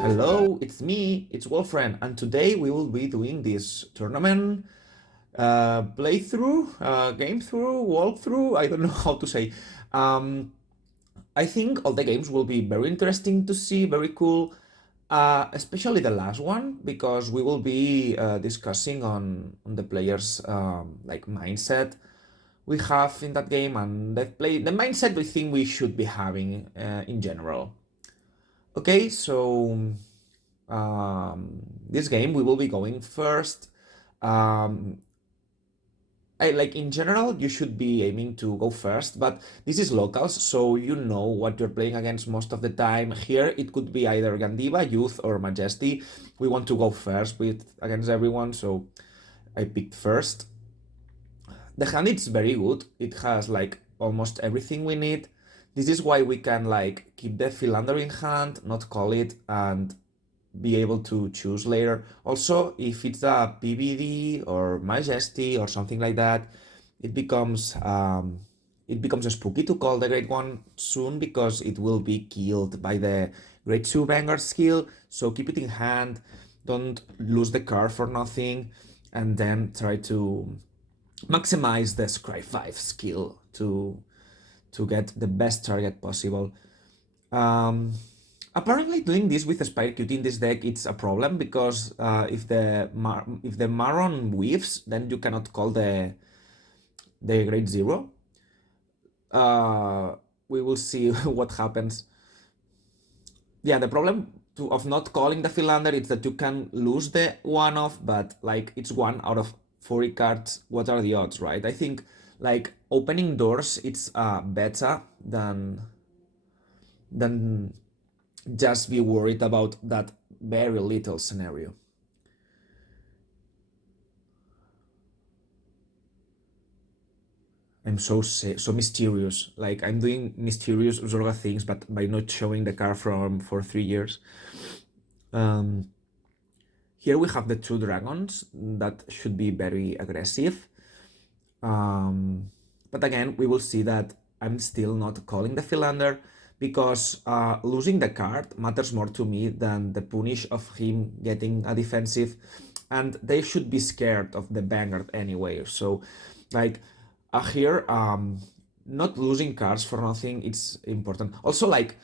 Hello, it's me, it's Wolfram, and today we will be doing this tournament playthrough, game through, walkthrough, I don't know how to say. Um, I think all the games will be very interesting to see, very cool, especially the last one, because we will be discussing on the players' like mindset we have in that game and the mindset we think we should be having in general. Okay, so this game we will be going first. Um, like in general, you should be aiming to go first, but this is locals, so you know what you're playing against most of the time. Here, it could be either Gandiva, Youth, or Majesty. We want to go first with against everyone, so I picked first. The hand is very good. It has like almost everything we need. This is why we can like keep the Philander in hand, not call it, and be able to choose later. Also, if it's a PVD or Majesty or something like that, it becomes spooky to call the Great One soon because it will be killed by the Great Two Vanguard skill. So keep it in hand, don't lose the card for nothing, and then try to maximize the Scry 5 skill to get the best target possible. Apparently, doing this with a Spire Cutie in this deck, it's a problem because if the Maron weaves, then you cannot call the Great Zero. We will see what happens. Yeah, the problem of not calling the Philander is that you can lose the one off, but like it's 1 out of 40 cards. What are the odds, right? I think like opening doors, it's better than just be worried about that very little scenario. I'm so mysterious. Like I'm doing mysterious Zorga things, but by not showing the card for 3 years. Here we have the 2 dragons that should be very aggressive. But again, we will see that I'm still not calling the Philander because losing the card matters more to me than the punish of him getting a defensive, and they should be scared of the Vanguard anyway. So, like here, not losing cards for nothing, it's important. Also, like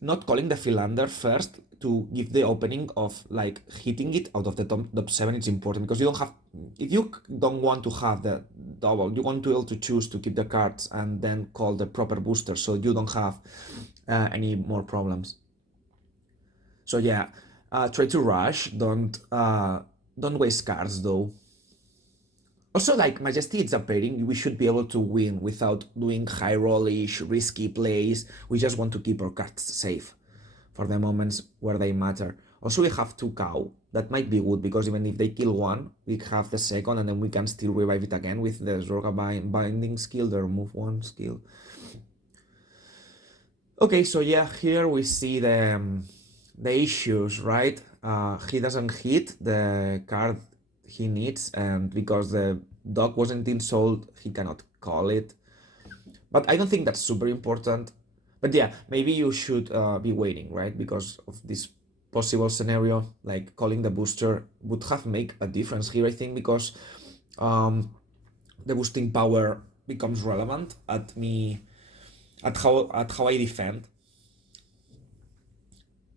not calling the Philander first to give the opening of like hitting it out of the top 7 is important because you don't have, if you don't want to have the double, you want to be able to choose to keep the cards and then call the proper booster so you don't have any more problems. So yeah, try to rush, don't waste cards though. Also, like Majesty, it's a pairing. We should be able to win without doing high rollish, risky plays. We just want to keep our cards safe for the moments where they matter. Also, we have 2 cow. That might be good because even if they kill one, we have the second and then we can still revive it again with the Zorga binding skill, the remove 1 skill. Okay, so yeah, here we see the issues, right? He doesn't hit the card he needs, and because the dog wasn't installed, he cannot call it. But I don't think that's super important. But yeah, maybe you should be waiting, right? Because of this possible scenario, like calling the booster would have make a difference here, I think, because the boosting power becomes relevant at how I defend.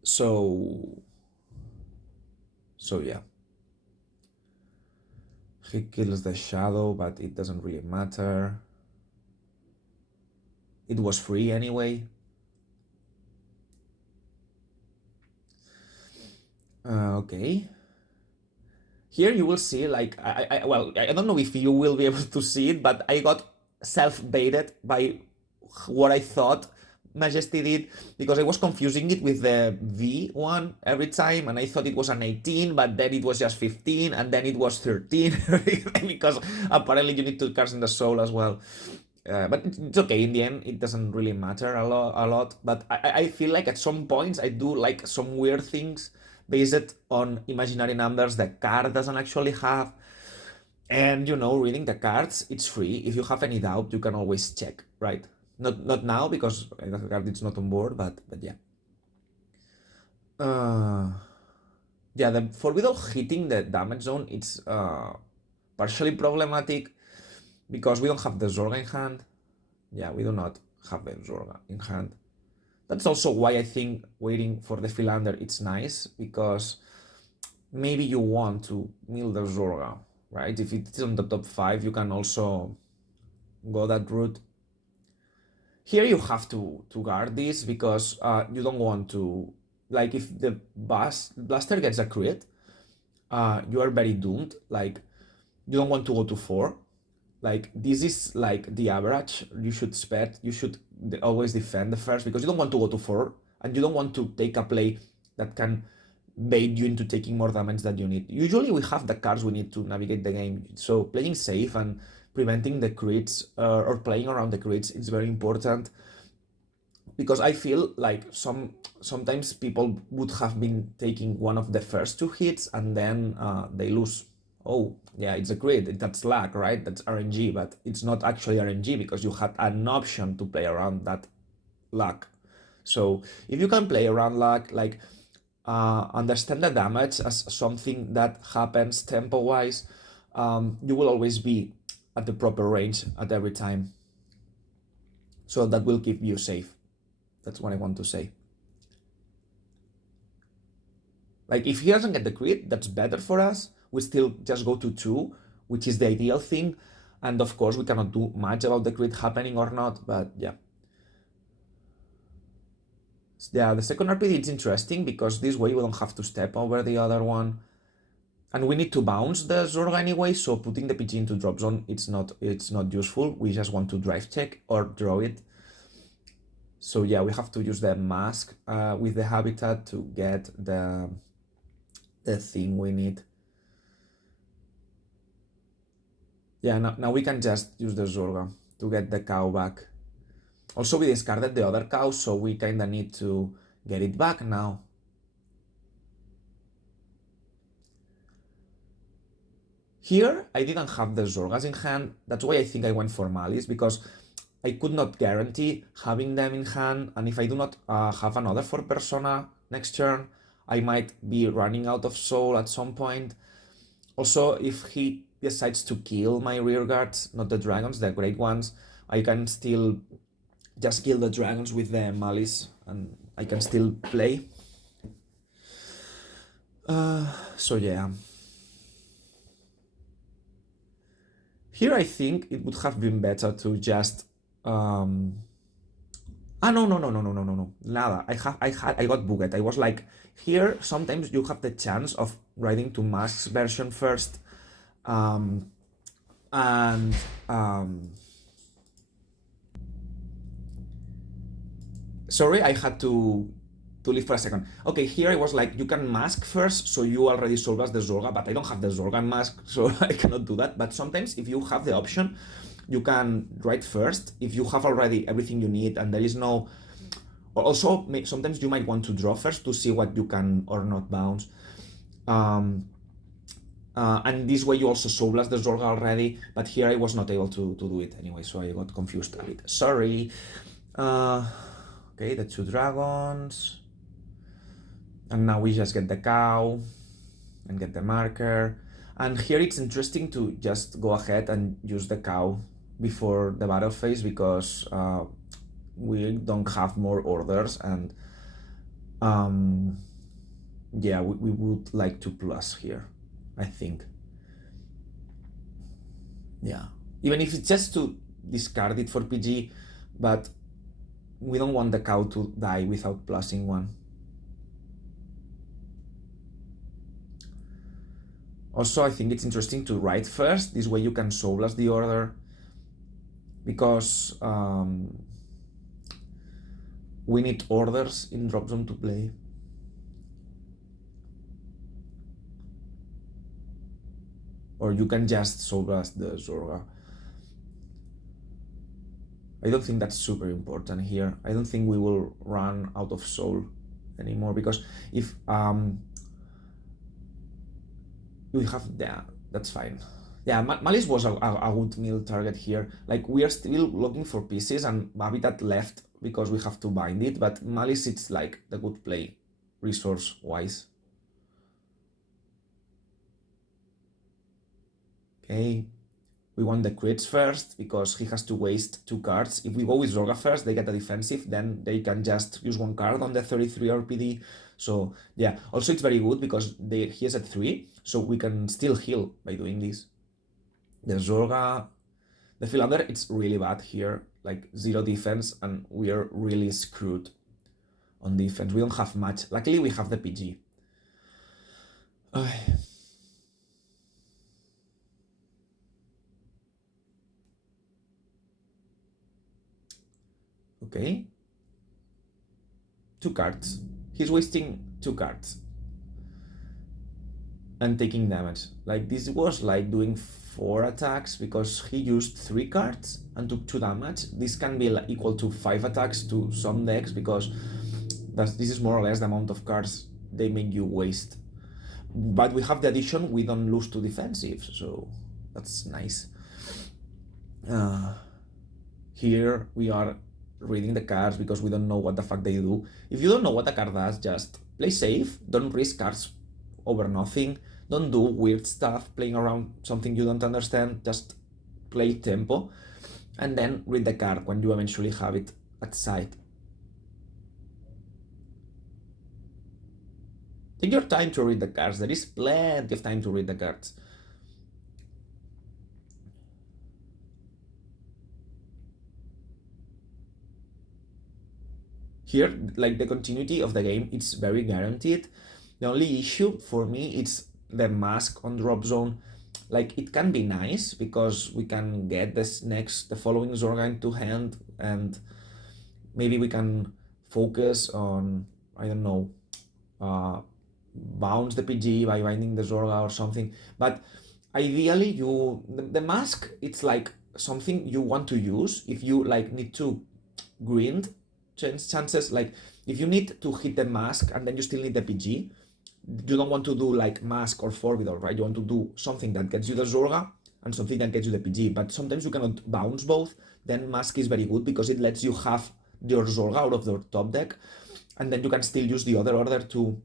So yeah. He kills the shadow, but it doesn't really matter. It was free anyway. Okay. Here you will see, like, well, I don't know if you will be able to see it, but I got self-baited by what I thought Majesty did because I was confusing it with the V one every time, and I thought it was an 18, but then it was just 15, and then it was 13 because apparently you need 2 cards in the soul as well. But it's okay in the end. It doesn't really matter a lot. But I feel like at some points I do like some weird things based on imaginary numbers the card doesn't actually have. And you know, reading the cards, it's free. If you have any doubt, you can always check, right? Not now because the card is not on board, but yeah. Uh, yeah, for without hitting the damage zone, it's partially problematic because we don't have the Zorga in hand. Yeah, we do not have the Zorga in hand. That's also why I think waiting for the Philander it's nice, because maybe you want to mill the Zorga, right? If it's on the top 5, you can also go that route. Here you have to guard this because you don't want to, like, if the blaster gets a crit, you are very doomed. Like, you don't want to go to 4. Like, this is like the average. You should expect, you should always defend the first, because you don't want to go to 4, and you don't want to take a play that can bait you into taking more damage than you need. Usually we have the cards we need to navigate the game, so playing safe and preventing the crits, or playing around the crits, is very important, because I feel like sometimes people would have been taking one of the first 2 hits and then they lose. Oh, yeah, it's a crit, that's luck, right? That's RNG, but it's not actually RNG because you had an option to play around that luck. So if you can play around luck, like, understand the damage as something that happens tempo-wise, you will always be at the proper range at every time. So that will keep you safe. That's what I want to say. Like, if he doesn't get the crit, that's better for us. We still just go to 2, which is the ideal thing. And of course, we cannot do much about the crit happening or not, but yeah. Yeah, the second RPD is interesting because this way we don't have to step over the other one. And we need to bounce the Zorga anyway, so putting the PG into drop zone, it's not useful. We just want to drive check or draw it. So yeah, we have to use the mask with the habitat to get the thing we need. Yeah, now we can just use the Zorga to get the cow back. Also, we discarded the other cow, so we kinda need to get it back now. Here, I didn't have the Zorgas in hand. That's why I think I went for Malice, because I could not guarantee having them in hand, and if I do not have another for Persona next turn, I might be running out of soul at some point. Also, if he decides to kill my rear guards, not the dragons, the great ones, I can still just kill the dragons with the Malice, and I can still play. So yeah. Here I think it would have been better to just no, nada. I got bugged. I was like, here sometimes you have the chance of riding to masks version first, and sorry, I had to leave for a second. Okay, here I was like, you can mask first, so you already solve as the Zorga, but I don't have the Zorga mask, so I cannot do that. But sometimes if you have the option, you can ride first if you have already everything you need and there is no. Also, sometimes you might want to draw first to see what you can or not bounce. And this way you also soul blast the Zorga already, but here I was not able to do it anyway, so I got confused a bit. Sorry. Okay, the 2 dragons. And now we just get the cow and get the marker. And here it's interesting to just go ahead and use the cow before the battle phase, because we don't have more orders, and yeah, we would like to plus here, I think. Yeah, even if it's just to discard it for PG, but we don't want the cow to die without plusing one. Also, I think it's interesting to write first. This way you can soul blast the order, because we need orders in drop zone to play. Or you can just soul blast the Zorga. I don't think that's super important here. I don't think we will run out of soul anymore, because if we have, yeah, that's fine. Yeah, Malice was a good mill target here. Like, we are still looking for pieces, and Habitat left because we have to bind it, but Malice, it's like the good play resource-wise. Okay, we want the crits first because he has to waste 2 cards. If we go with Zorga first, they get a defensive, then they can just use 1 card on the 33 RPD. So yeah, also it's very good because he is at 3, so we can still heal by doing this. The Zorga, the Philander, it's really bad here, like 0 defense, and we are really screwed on defense. We don't have much. Luckily, we have the PG. Okay. 2 cards. He's wasting 2 cards. And taking damage. Like, this was like doing 4 attacks because he used 3 cards and took 2 damage. This can be like equal to 5 attacks to some decks because this is more or less the amount of cards they make you waste. But we have the addition, we don't lose to defensive, so that's nice. Here we are reading the cards because we don't know what the fuck they do. If you don't know what the card does, just play safe, don't risk cards over nothing, don't do weird stuff, playing around something you don't understand, just play tempo, and then read the card when you eventually have it at sight. Take your time to read the cards, there is plenty of time to read the cards. Here, like the continuity of the game, it's very guaranteed. The only issue for me is the mask on drop zone. Like, it can be nice because we can get the following Zorga into hand, and maybe we can focus on, I don't know, bounce the PG by binding the Zorga or something. But ideally, the mask, it's like something you want to use if you like need to grind chances. Like, if you need to hit the mask and then you still need the PG, you don't want to do like mask or Forbidden, right? You want to do something that gets you the Zorga and something that gets you the PG, but sometimes you cannot bounce both. Then mask is very good because it lets you have your Zorga out of the top deck, and then you can still use the other order to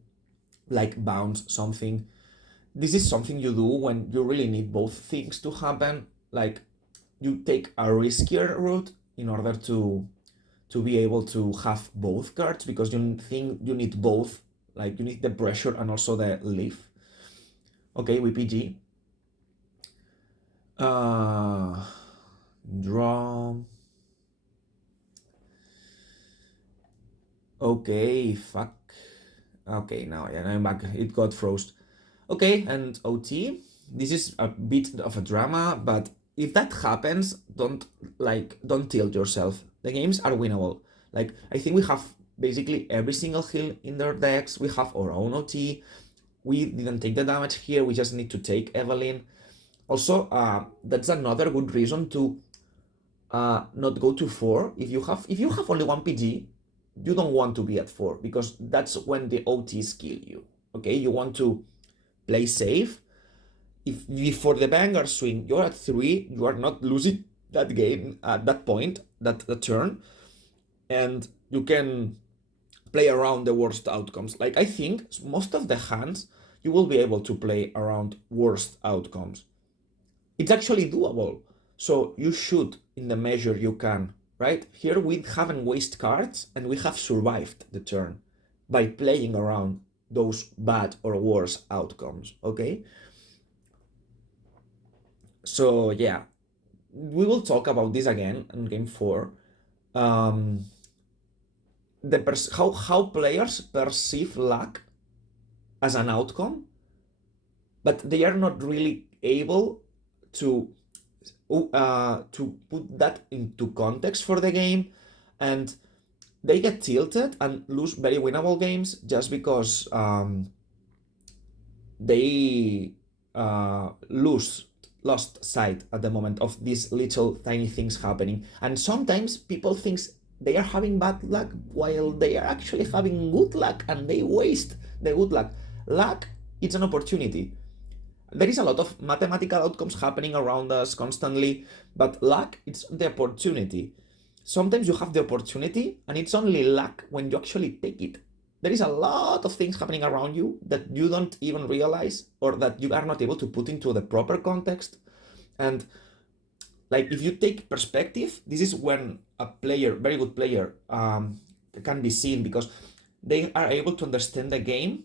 like bounce something. This is something you do when you really need both things to happen. Like, you take a riskier route in order to be able to have both cards because you think you need both. Like, you need the pressure and also the leaf. Okay, we PG. Draw. Okay, fuck. Okay, now I'm back. It got froze. Okay, and OT. This is a bit of a drama, but if that happens, don't tilt yourself. The games are winnable. Like, I think we have basically every single heal in their decks. We have our own OT. We didn't take the damage here. We just need to take Evelyn. Also, that's another good reason to not go to 4. If you have only 1 PG, you don't want to be at 4 because that's when the OTs kill you. Okay, you want to play safe. If before the Vanguard swing you're at 3, you are not losing that game at that point, that turn, and you can play around the worst outcomes. Like, I think most of the hands you will be able to play around worst outcomes. It's actually doable. So you should, in the measure you can, right? Here we haven't wasted cards and we have survived the turn by playing around those bad or worse outcomes, okay? So yeah, we will talk about this again in game 4. How players perceive luck as an outcome, but they are not really able to put that into context for the game, and they get tilted and lose very winnable games just because they lost sight at the moment of these little tiny things happening. And sometimes people think they are having bad luck while they are actually having good luck, and they waste the good luck. Luck, it's an opportunity. There is a lot of mathematical outcomes happening around us constantly, but luck, it's the opportunity. Sometimes you have the opportunity and it's only luck when you actually take it. there is a lot of things happening around you that you don't even realize or that you are not able to put into the proper context. And like if you take perspective, this is when a player, very good player, can be seen because they are able to understand the game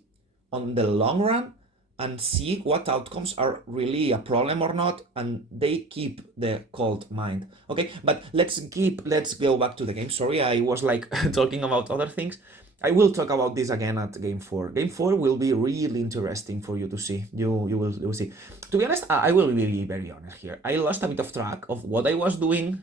on the long run and see what outcomes are really a problem or not, and they keep the cold mind. Okay, but let's go back to the game. Sorry, I was like talking about other things. I will talk about this again at game 4. Game 4 will be really interesting for you to see. You will see. To be honest, I will be very honest here. I lost a bit of track of what I was doing.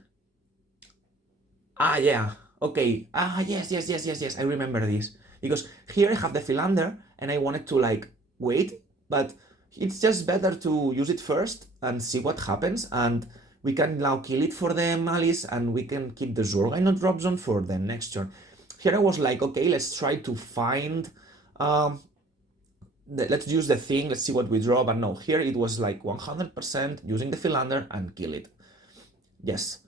Ah, yeah. Okay. Ah, yes. I remember this. Because here I have the philander and I wanted to like wait, but it's just better to use it first and see what happens. And we can now kill it for the malice and we can keep the Zorga in a drop zone for the next turn. Here I was like, okay, let's try to find, let's use the thing, let's see what we draw. But no, here it was like 100% using the philander and kill it. Yes.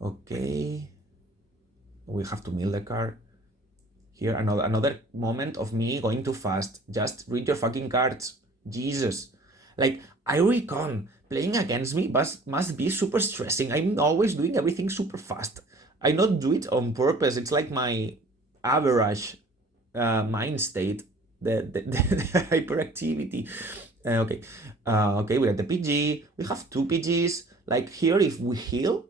Okay. We have to mill the card. Here, another moment of me going too fast. Just read your fucking cards. Jesus. Like, I recon playing against me must be super stressing. I'm always doing everything super fast. I not do it on purpose. It's like my average mind state, the hyperactivity. Okay, okay, we got the PG. We have 2 PGs. Like here, if we heal,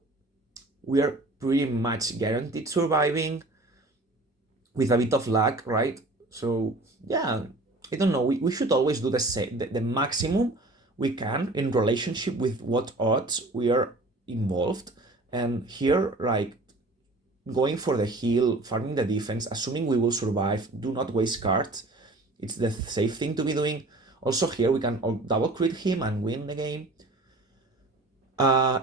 we are pretty much guaranteed surviving with a bit of luck, right? So yeah, I don't know. We should always do the maximum we can in relationship with what odds we are involved. And here, like going for the heal, farming the defense, assuming we will survive, do not waste cards. It's the safe thing to be doing. Also here we can double crit him and win the game.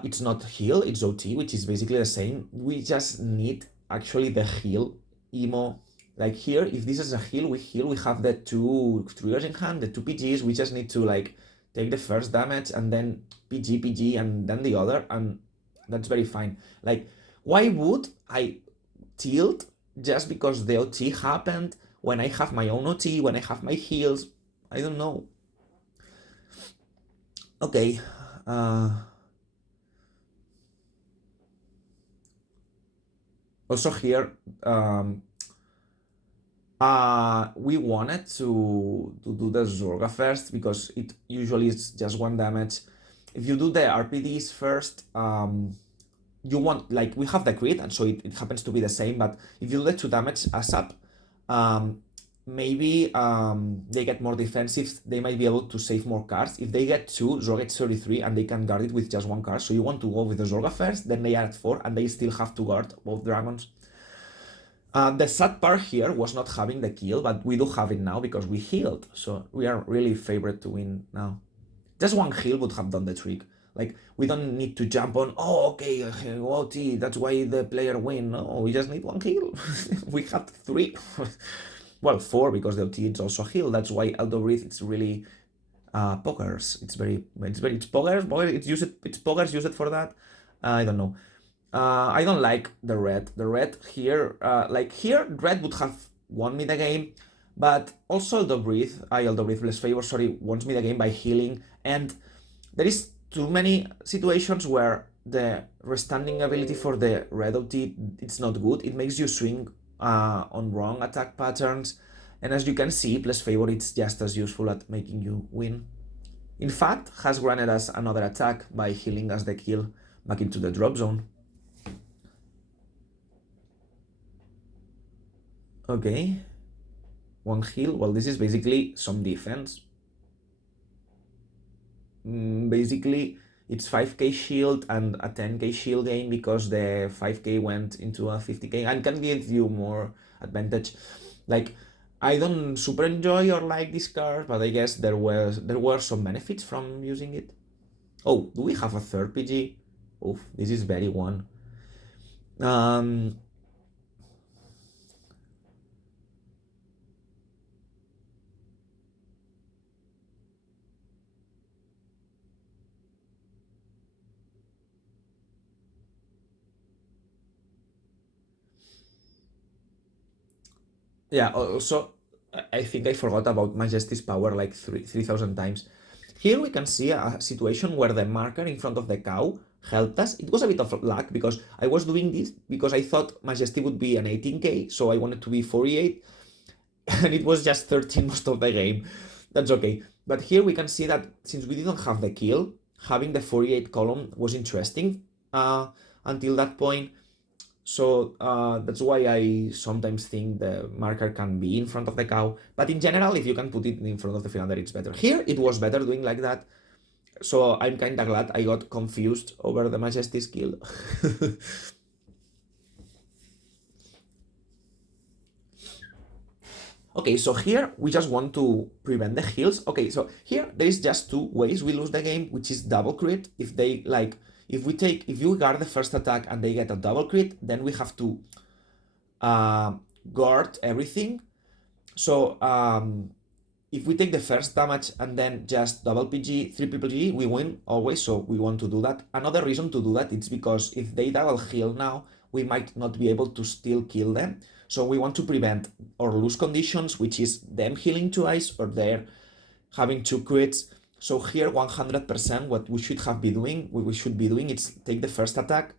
It's not heal, it's OT, which is basically the same. We just need actually the heal emo. Like here, if this is a heal, we have the 2 triggers in hand, the 2 PGs. We just need to like take the first damage and then PG, and then the other, and that's very fine. Like, why would I tilt just because the OT happened when I have my own OT, when I have my heals? I don't know. Okay. Also here, we wanted to do the Zorga first because it usually is just 1 damage. If you do the RPDs first, you want, like, we have the crit, and so it happens to be the same, but if you do the 2 damage ASAP, maybe they get more defensive, they might be able to save more cards. If they get 2, Zorga gets 33, and they can guard it with just 1 card, so you want to go with the Zorga first, then they are at 4, and they still have to guard both dragons. The sad part here was not having the kill, but we do have it now because we healed, so we are really favored to win now. Just 1 heal would have done the trick. Like, we don't need to jump on, oh, okay, OT, that's why the player win. No, we just need 1 heal. We had 3. Well, 4 because the OT is also heal. That's why Elder Breath, it's really pokers. It's pokers. It's pokers used for that. I don't know. I don't like the red. The red here, like here, red would have won me the game, but also Elder Breath, Bless Favor, sorry, wants me the game by healing, and there is too many situations where the restanding ability for the red OT, it's not good. It makes you swing on wrong attack patterns, and as you can see, Bless Favor, it's just as useful at making you win. In fact, has granted us another attack by healing us the kill back into the drop zone. Okay, 1 heal. Well, this is basically some defense. Basically, it's 5k shield and a 10k shield gain because the 5k went into a 50k and can give you more advantage. Like, I don't super enjoy or like this card, but I guess there were some benefits from using it. Oh, do we have a 3rd PG? Oof, this is very one. Yeah, also, I think I forgot about Majesty's power like 3,000 times. Here we can see a situation where the marker in front of the cow helped us. It was a bit of luck because I was doing this because I thought Majesty would be an 18k, so I wanted to be 48, and it was just 13 most of the game. That's okay. But here we can see that since we didn't have the kill, having the 48 column was interesting until that point. So that's why I sometimes think the marker can be in front of the cow. But in general, if you can put it in front of the philander, it's better. Here, it was better doing like that. So I'm kind of glad I got confused over the Majesty skill. Okay, so here we just want to prevent the heals. Okay, so here there is just two ways we lose the game, which is double crit. If they like, if you guard the first attack and they get a double crit, then we have to uh, guard everything. So if we take the first damage and then just double PG, triple PG, we win always, so we want to do that. Another reason to do that is because if they double heal now, we might not be able to still kill them. So we want to prevent or lose conditions, which is them healing twice or they're having two crits. So here 100% what we should have be doing, what we should be doing is take the first attack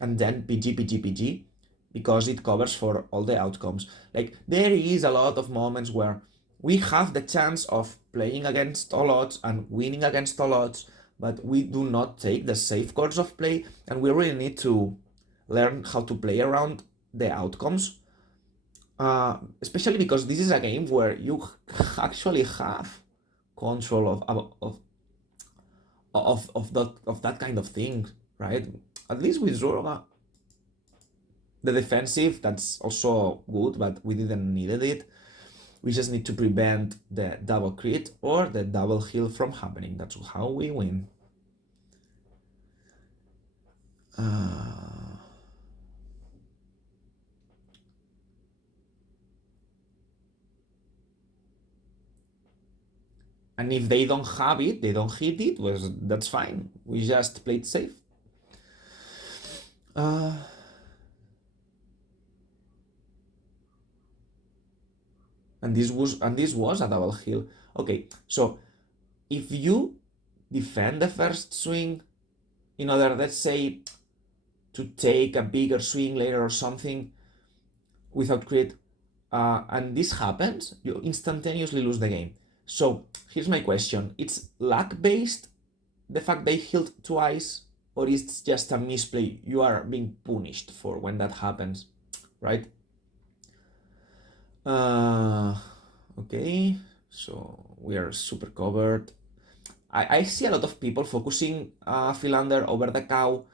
and then PG, PG, PG, because it covers for all the outcomes. Like there is a lot of moments where we have the chance of playing against all odds and winning against all odds, but we do not take the safe course of play, and we really need to learn how to play around the outcomes. Especially because this is a game where you actually have control of that kind of thing, right? At least with Zorga, the defensive, that's also good, but we didn't needed it. We just need to prevent the double crit or the double heal from happening. That's how we win. And if they don't have it, they don't hit it, well, that's fine. We just played safe. And this was a double heal. Okay, so if you defend the first swing in order, let's say, to take a bigger swing later or something without crit, and this happens, you instantaneously lose the game. So here's my question. It's luck-based, the fact they healed twice, or is it just a misplay you are being punished for when that happens, right? Okay, so we are super covered. I see a lot of people focusing Philander over the cow.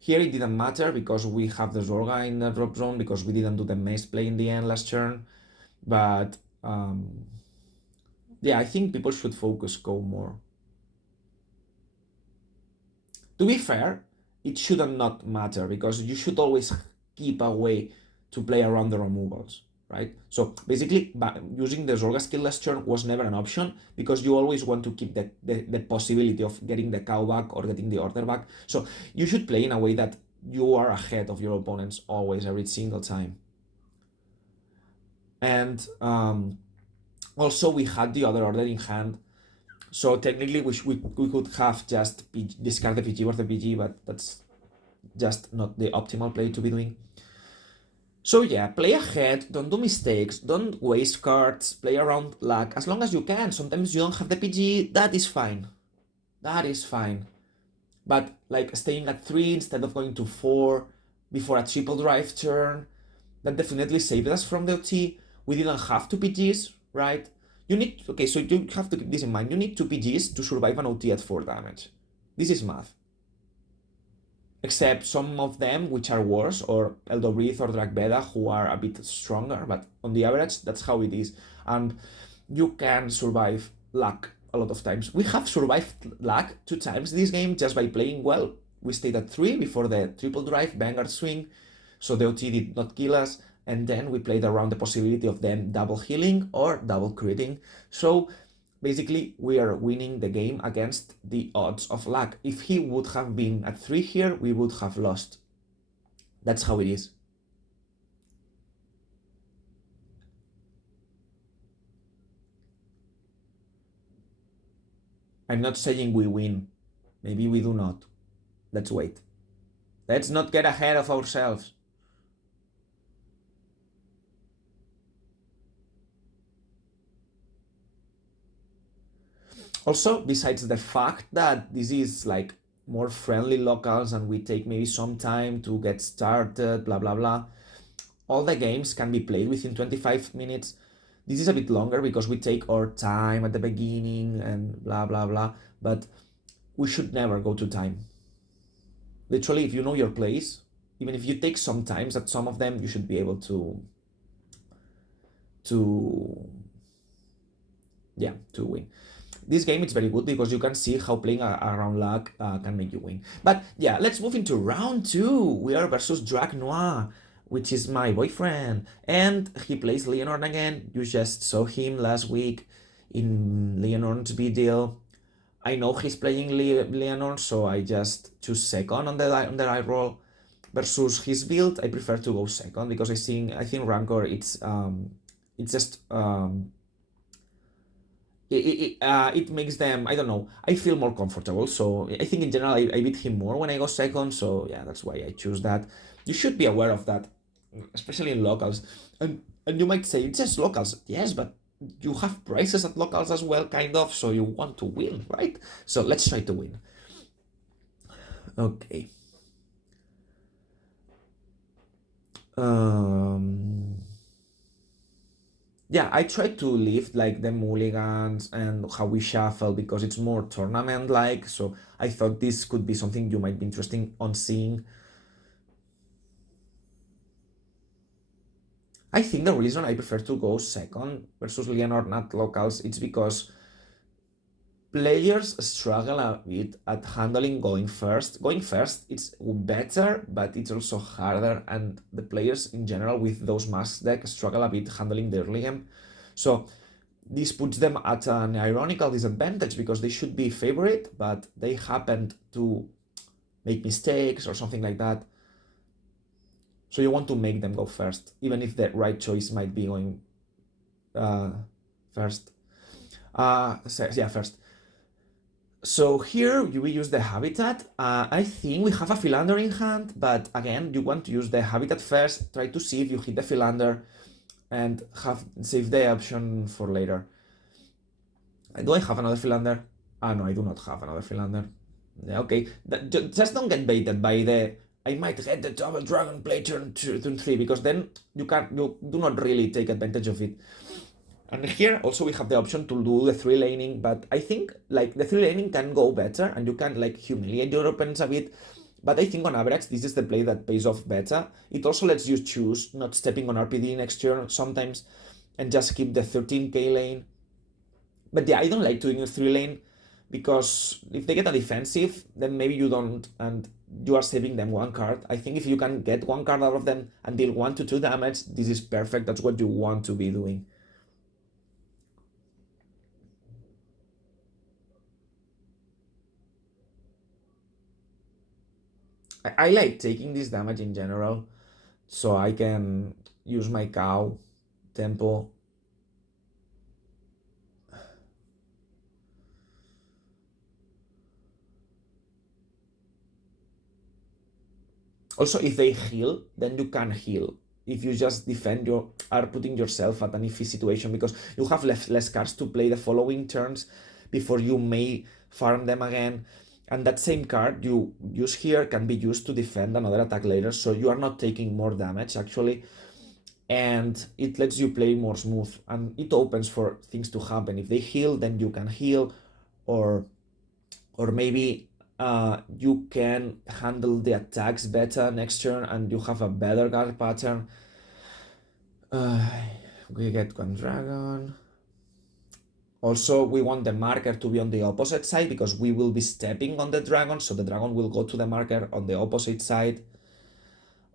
Here it didn't matter because we have the Zorga in the drop zone because we didn't do the mace play in the end last turn. But yeah, I think people should focus go more. To be fair, it shouldn't not matter because you should always keep a way to play around the removals, right? So basically, using the Zorga skill last turn was never an option because you always want to keep the possibility of getting the cow back or getting the order back. So you should play in a way that you are ahead of your opponents always, every single time. And also we had the other order in hand. So technically we could have just discard the PG or the PG, but that's just not the optimal play to be doing. So yeah, play ahead, don't do mistakes, don't waste cards, play around luck as long as you can. Sometimes you don't have the PG, that is fine. That is fine. But like staying at 3 instead of going to 4 before a triple drive turn, that definitely saved us from the OT. We didn't have 2 PGs, right? You need, okay, so you have to keep this in mind. You need 2 PGs to survive an OT at 4 damage. This is math. Except some of them which are worse, or Eldo Breath or Dragbeda, who are a bit stronger, but on the average, that's how it is. And you can survive luck a lot of times. We have survived luck 2 times this game just by playing well. We stayed at 3 before the triple drive, Vanguard swing, so the OT did not kill us, and then we played around the possibility of them double healing or double critting. So basically, we are winning the game against the odds of luck. If he would have been at 3 here, we would have lost. That's how it is. I'm not saying we win. Maybe we do not. Let's wait. Let's not get ahead of ourselves. Also, besides the fact that this is like more friendly locals and we take maybe some time to get started, blah, blah, blah, all the games can be played within 25 minutes. This is a bit longer because we take our time at the beginning and blah, blah, blah. But we should never go to time. Literally, if you know your place, even if you take some times at some of them, you should be able to win. This game is very good because you can see how playing around luck can make you win. But yeah, let's move into round 2. We are versus Drac Noir, which is my boyfriend. And he plays Leonard again. You just saw him last week in Leonard's video. I know he's playing Leonard, so I just choose second on the die roll. Versus his build, I prefer to go second because I think Rancor it's just it makes them, I don't know, I feel more comfortable. So I think in general I beat him more when I go second. So yeah, that's why I choose that. You should be aware of that, especially in locals. And you might say it's just locals. Yes, but you have prizes at locals as well, kind of. So you want to win, right? So let's try to win. Okay. Yeah, I try to lift like the mulligans and how we shuffle because it's more tournament-like. So I thought this could be something you might be interested on seeing. I think the reason I prefer to go second versus Leonard, not locals, it's because players struggle a bit at handling going first. Going first, it's better, but it's also harder, and the players in general with those masks decks struggle a bit handling the early game. So this puts them at an ironical disadvantage because they should be favorite, but they happen to make mistakes or something like that. So you want to make them go first, even if the right choice might be going first. Yeah, first. So here we use the habitat. I think we have a philander in hand, but again, you want to use the habitat first. Try to see if you hit the philander and save the option for later. Do I have another philander? No, I do not have another philander. Yeah, okay, just don't get baited by the I might get the double dragon play turn 2, turn 3, because then you do not really take advantage of it. And here also we have the option to do the 3 laning, but I think like the 3 laning can go better and you can like humiliate your opponents a bit. But I think on average this is the play that pays off better. It also lets you choose not stepping on RPD next turn sometimes and just keep the 13k lane. But yeah, I don't like doing a 3 lane because if they get a defensive, then maybe you don't, and you are saving them 1 card. I think if you can get 1 card out of them and deal 1 to 2 damage, this is perfect. That's what you want to be doing. I like taking this damage in general, so I can use my cow tempo. Also, if they heal, then you can heal. If you just defend, you are putting yourself at an iffy situation because you have less cards to play the following turns before you may farm them again. And that same card you use here can be used to defend another attack later, so you are not taking more damage actually. And it lets you play more smooth, and it opens for things to happen. If they heal, then you can heal, or maybe you can handle the attacks better next turn and you have a better guard pattern. We get one dragon. Also, we want the marker to be on the opposite side because we will be stepping on the dragon, so the dragon will go to the marker on the opposite side.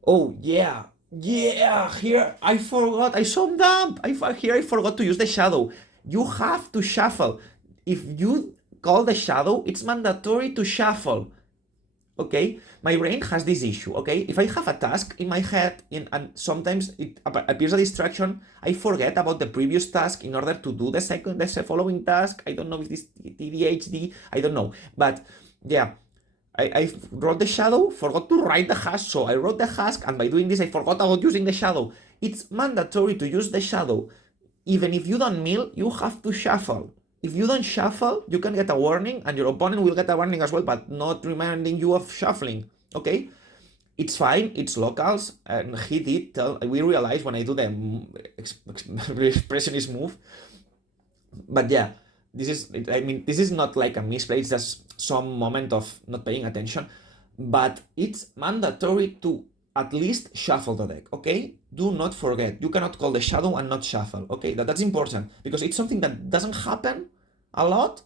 Oh, yeah. Yeah, here I forgot. I so dumb. Here I forgot to use the shadow. You have to shuffle. If you call the shadow, it's mandatory to shuffle. Okay, my brain has this issue. Okay, if I have a task in my head, and sometimes it appears a distraction, I forget about the previous task in order to do the following task. I don't know if this TDHD, I don't know, but yeah, I wrote the shadow, forgot to write the hash, so I wrote the hash, and by doing this, I forgot about using the shadow. It's mandatory to use the shadow. Even if you don't mill, you have to shuffle. If you don't shuffle, you can get a warning, and your opponent will get a warning as well, but not reminding you of shuffling. Okay? It's fine, it's locals, and he did tell, we realized when I do the expressionist move, but yeah, this is, I mean, this is not like a misplay, it's just some moment of not paying attention, but it's mandatory to at least shuffle the deck, okay? Do not forget, you cannot call the shadow and not shuffle, okay? That's important, because it's something that doesn't happen a lot,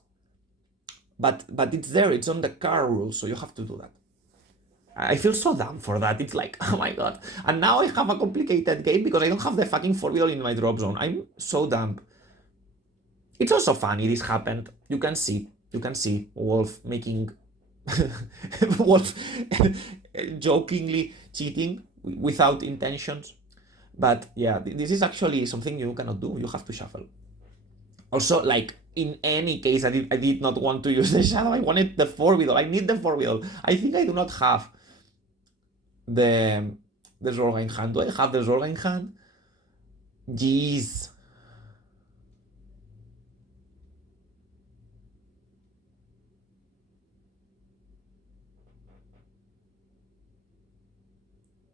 but it's there, it's on the card rules, so you have to do that. I feel so dumb for that. It's like, oh my god. And now I have a complicated game because I don't have the fucking four-wheel in my drop zone. I'm so dumb. It's also funny this happened. You can see Wolf making Wolf jokingly cheating without intentions. But yeah, this is actually something you cannot do. You have to shuffle. Also, like in any case, I did not want to use the shadow. I wanted the four-wheel. I need the four-wheel. I think I do not have the Zorga in hand. Do I have the Zorga in hand? Jeez.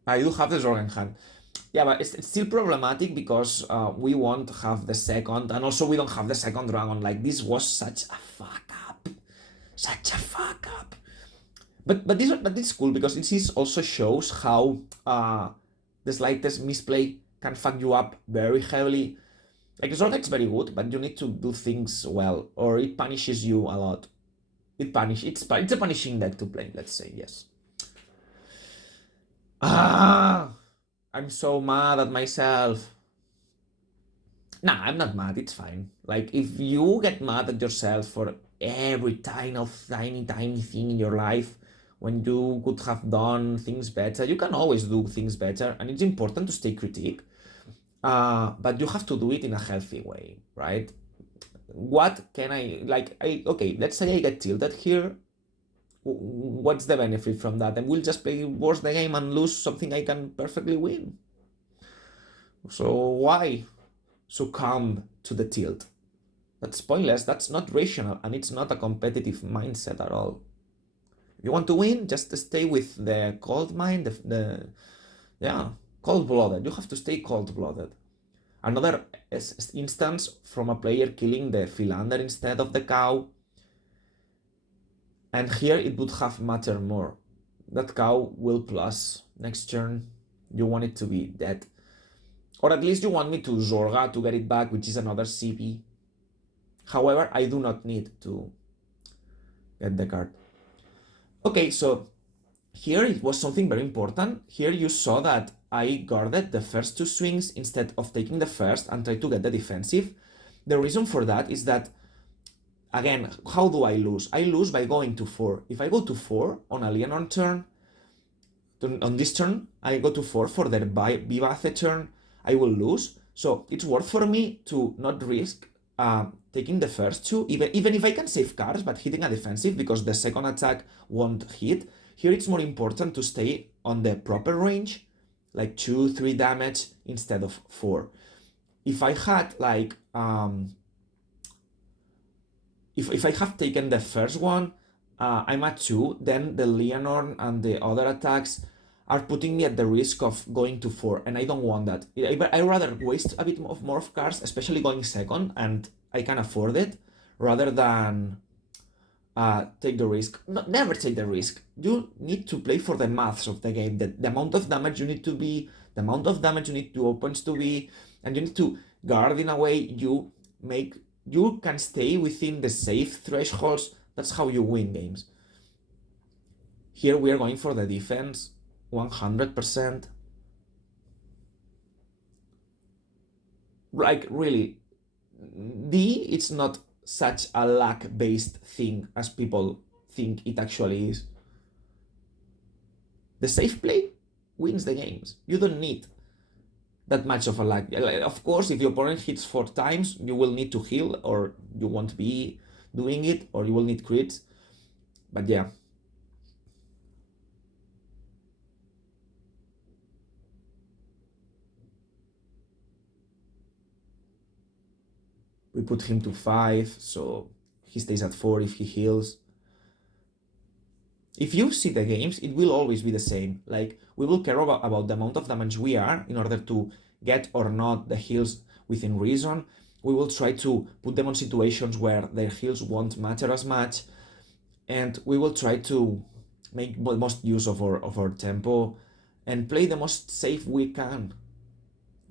I do have the Zorga in hand. Yeah, but it's still problematic because we won't have the second, and also we don't have the second dragon. Like, this was such a fuck up. Such a fuck up. But this is cool because this also shows how the slightest misplay can fuck you up very heavily. Like, Zorga is very good, but you need to do things well, or it punishes you a lot. It's a punishing deck to play, let's say, yes. I'm so mad at myself. Nah, I'm not mad, it's fine. Like, if you get mad at yourself for every tiny thing in your life, when you could have done things better, you can always do things better, and it's important to stay critique. But you have to do it in a healthy way, right? What can okay, let's say I get tilted here. What's the benefit from that? And we'll just play worse the game and lose something I can perfectly win. So why succumb to the tilt? That's pointless, that's not rational, and it's not a competitive mindset at all. If you want to win, just stay with the cold mind, yeah, cold-blooded. You have to stay cold-blooded. Another instance from a player killing the philander instead of the cow. And here it would have mattered more. That cow will plus next turn. You want it to be dead. Or at least you want me to Zorga to get it back, which is another CP. However, I do not need to get the card. Okay, so here it was something very important. Here you saw that I guarded the first two swings instead of taking the first and try to get the defensive. The reason for that is that, again, how do I lose? I lose by going to 4. If I go to 4 on a Leonard turn, on this turn, I go to 4 for their Vivace turn, I will lose. So it's worth for me to not risk taking the first two, even if I can save cards, but hitting a defensive because the second attack won't hit. Here it's more important to stay on the proper range, like 2-3 damage instead of 4. If I had like if I have taken the first one, I'm at 2, then the Leonor and the other attacks are putting me at the risk of going to 4, and I don't want that. I rather waste a bit more of cards, especially going second, and I can afford it, rather than take the risk. No, never take the risk. You need to play for the maths of the game, the amount of damage you need to be, the amount of damage you need to opens to be, and you need to guard in a way you can stay within the safe thresholds. That's how you win games. Here we are going for the defense, 100%. Like, really, it's not such a luck-based thing as people think it actually is. the safe play wins the games. You don't need that much of a lag. Of course, if your opponent hits 4 times, you will need to heal, or you won't be doing it, or you will need crits. But yeah. We put him to 5, so he stays at 4 if he heals. If you see the games, it will always be the same. Like, we will care about the amount of damage we are in order to get or not the heals within reason. We will try to put them on situations where their heals won't matter as much, and we will try to make the most use of our tempo and play the most safe we can.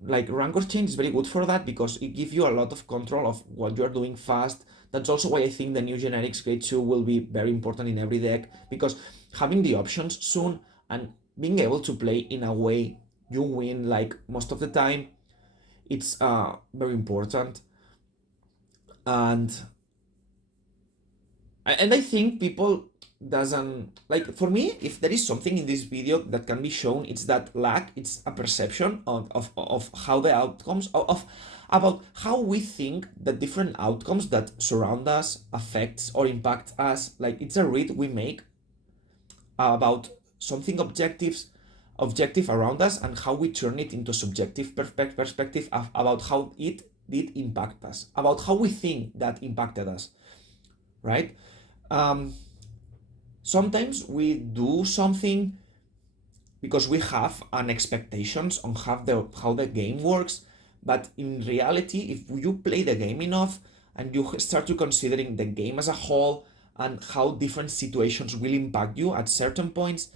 Like, Rancor Chain is very good for that because it gives you a lot of control of what you're doing fast. That's also why I think the new generics Grade 2 will be very important in every deck, because having the options soon and being able to play in a way you win like most of the time, it's very important. And I think people doesn't like, for me, if there is something in this video that can be shown, it's that lag. It's a perception of how the outcomes of about how we think the different outcomes that surround us affects or impact us. Like, it's a read we make about something objective around us, and how we turn it into subjective perspective about how it did impact us, about how we think that impacted us, right? Sometimes we do something because we have an expectations on how the game works, but in reality, if you play the game enough and you start to considering the game as a whole and how different situations will impact you at certain points,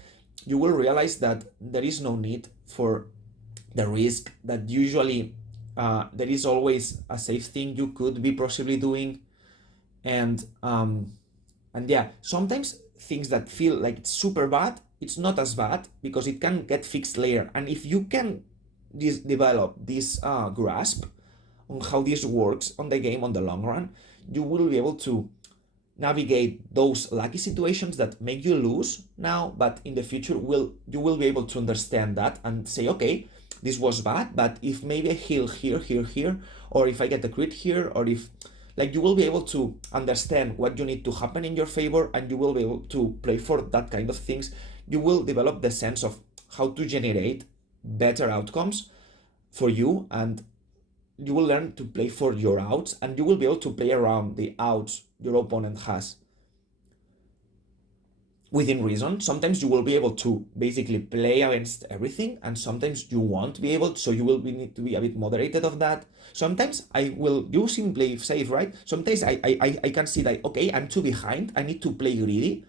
you will realize that there is no need for the risk, that usually there is always a safe thing you could be possibly doing. And yeah, sometimes things that feel like it's super bad, it's not as bad because it can get fixed later. And if you can develop this grasp on how this works on the game on the long run, you will be able to navigate those lucky situations that make you lose now, but in the future you will be able to understand that and say, okay, this was bad, but if maybe I heal here, or if I get a crit here, or if, like, you will be able to understand what you need to happen in your favor, and you will be able to play for that kind of things. You will develop the sense of how to generate better outcomes for you, and you will learn to play for your outs, and you will be able to play around the outs your opponent has within reason. Sometimes you will be able to basically play against everything, and sometimes you won't be able, so you will need to be a bit moderated of that. Sometimes I will using play safe, right? Sometimes I can see like, okay, I'm too behind, I need to play greedy.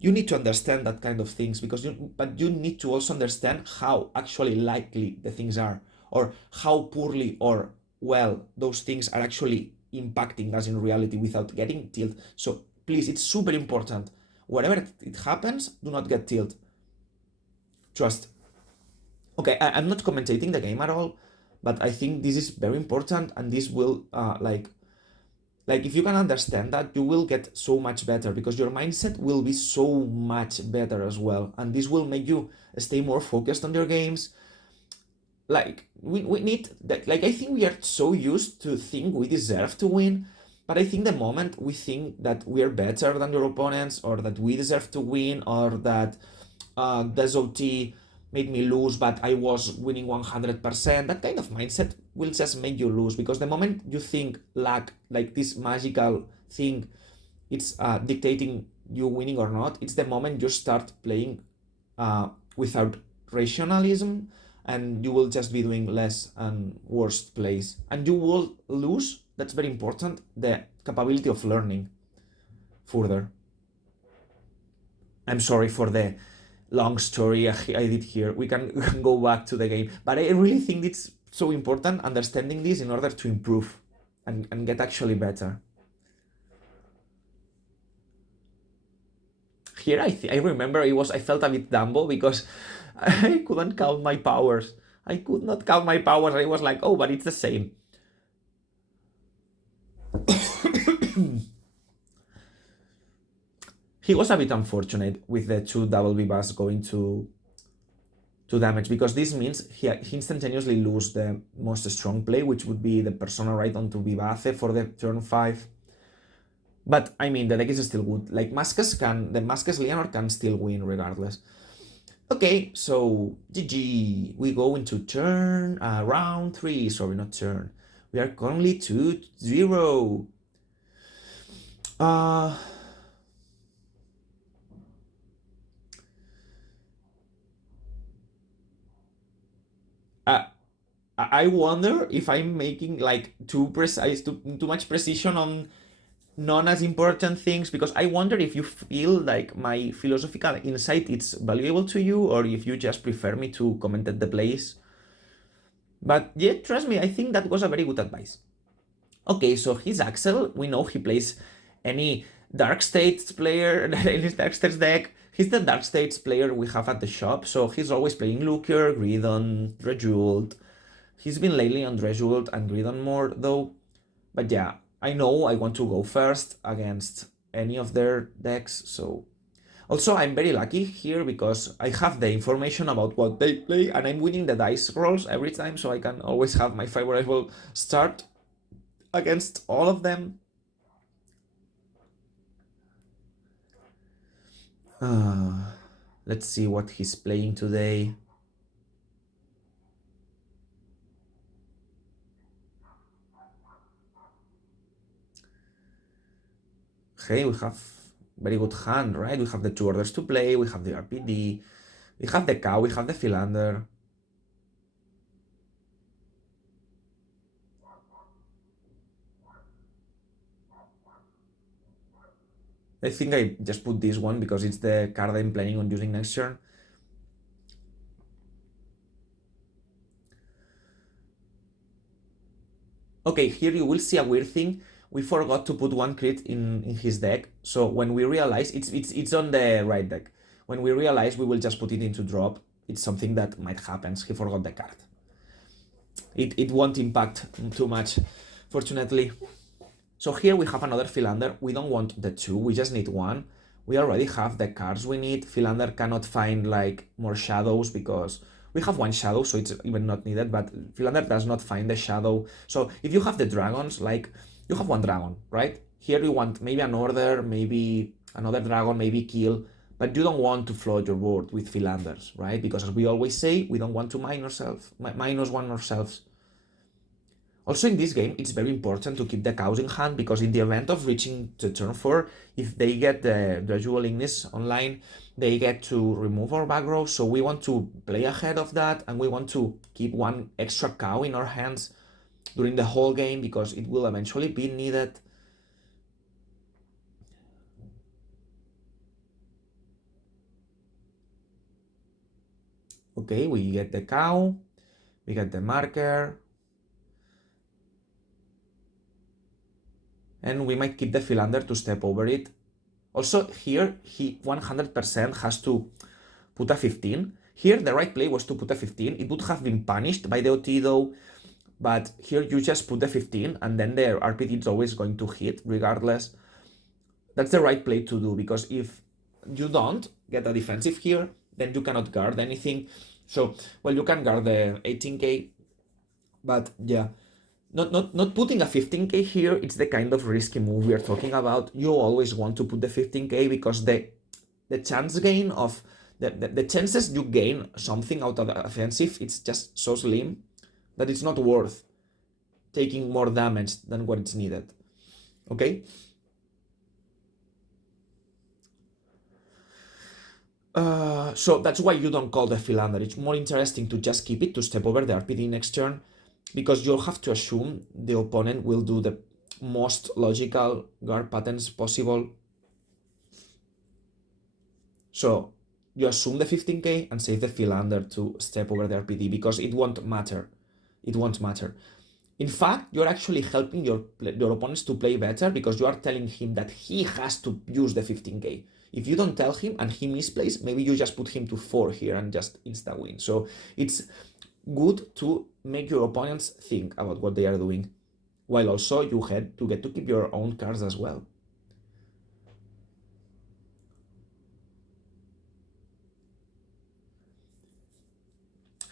You need to understand that kind of things, because but you need to also understand how actually likely the things are, or how poorly or well those things are actually impacting us in reality without getting tilt. So please, it's super important. Wherever it happens, do not get tilt. Trust. Okay, I'm not commentating the game at all, but I think this is very important, and this will like if you can understand that, you will get so much better, because your mindset will be so much better as well, and this will make you stay more focused on your games. Like, we need that. Like, I think we are so used to think we deserve to win, but I think the moment we think that we are better than your opponents, or that we deserve to win, or that this OT made me lose, but I was winning 100%, that kind of mindset will just make you lose. Because the moment you think luck, like this magical thing, it's dictating you winning or not, it's the moment you start playing without rationalism, and you will just be doing less and worse plays, and you will lose, that's very important, the capability of learning further. I'm sorry for the long story I did here. We can go back to the game, but I really think it's so important understanding this in order to improve and get actually better. Here I remember I felt a bit Dumbo because I couldn't count my powers. I could not count my powers. I was like, oh, but it's the same. He was a bit unfortunate with the two double B bus going to to damage, because this means he instantaneously lose the most strong play, which would be the persona right onto Vivace for the turn 5. But I mean, the deck is still good. Like the masques Leonor can still win regardless. Okay, so GG. We go into round 3. Sorry, not turn. We are currently 2-0. I wonder if I'm making like too precise, too much precision on non as important things, because I wonder if you feel like my philosophical insight is valuable to you, or if you just prefer me to comment at the plays. But yeah, trust me, I think that was a very good advice. Okay, so he's Axel. We know he plays any Dark States player in his Dark States deck. He's the Dark States player we have at the shop, so he's always playing Lucier, Gridon, Rejeweled. He's been lately on Rejeweled and Gridon more though. But yeah, I know I want to go first against any of their decks, so... Also, I'm very lucky here because I have the information about what they play and I'm winning the dice rolls every time, so I can always have my favorable start against all of them. Let's see what he's playing today. Hey, we have very good hand, right? We have the 2 orders to play, we have the RPD, we have the cow, we have the philander. I think I just put this one because it's the card I'm planning on using next turn. Okay, here you will see a weird thing. We forgot to put 1 crit in his deck. So when we realize, it's on the right deck. When we realize, we will just put it into drop. It's something that might happen. He forgot the card. It won't impact too much, fortunately. So here we have another Philander. We don't want the 2, we just need 1. We already have the cards we need. Philander cannot find like more shadows because we have 1 shadow, so it's even not needed, but Philander does not find the shadow. So if you have the dragons, like you have 1 dragon, right? Here you want maybe an order, maybe another dragon, maybe kill, but you don't want to flood your board with Philanders, right? Because as we always say, we don't want to minus 1 ourselves. Also in this game, it's very important to keep the cows in hand, because in the event of reaching the turn 4, if they get the Dual Ignis online, they get to remove our back row, so we want to play ahead of that, and we want to keep 1 extra cow in our hands during the whole game, because it will eventually be needed. Okay, we get the cow, we get the marker, and we might keep the Philander to step over it. Also, here, he 100% has to put a 15. Here, the right play was to put a 15. It would have been punished by the OT though, but here you just put the 15, and then the RPD is always going to hit, regardless. That's the right play to do, because if you don't get a defensive here, then you cannot guard anything. So, well, you can guard the 18k, but yeah. Not putting a 15k here, it's the kind of risky move we are talking about. You always want to put the 15k because the chance gain of the chances you gain something out of the offensive, it's just so slim that it's not worth taking more damage than what it's needed. Okay? So that's why you don't call the Philander. It's more interesting to just keep it to step over the RPD next turn, because you'll have to assume the opponent will do the most logical guard patterns possible. So you assume the 15k and save the Philander to step over the RPD, because it won't matter. It won't matter. In fact, you're actually helping your opponents to play better, because you are telling him that he has to use the 15k. If you don't tell him and he misplays, maybe you just put him to 4 here and just insta win. So it's good to make your opponents think about what they are doing, while also you get to keep your own cards as well.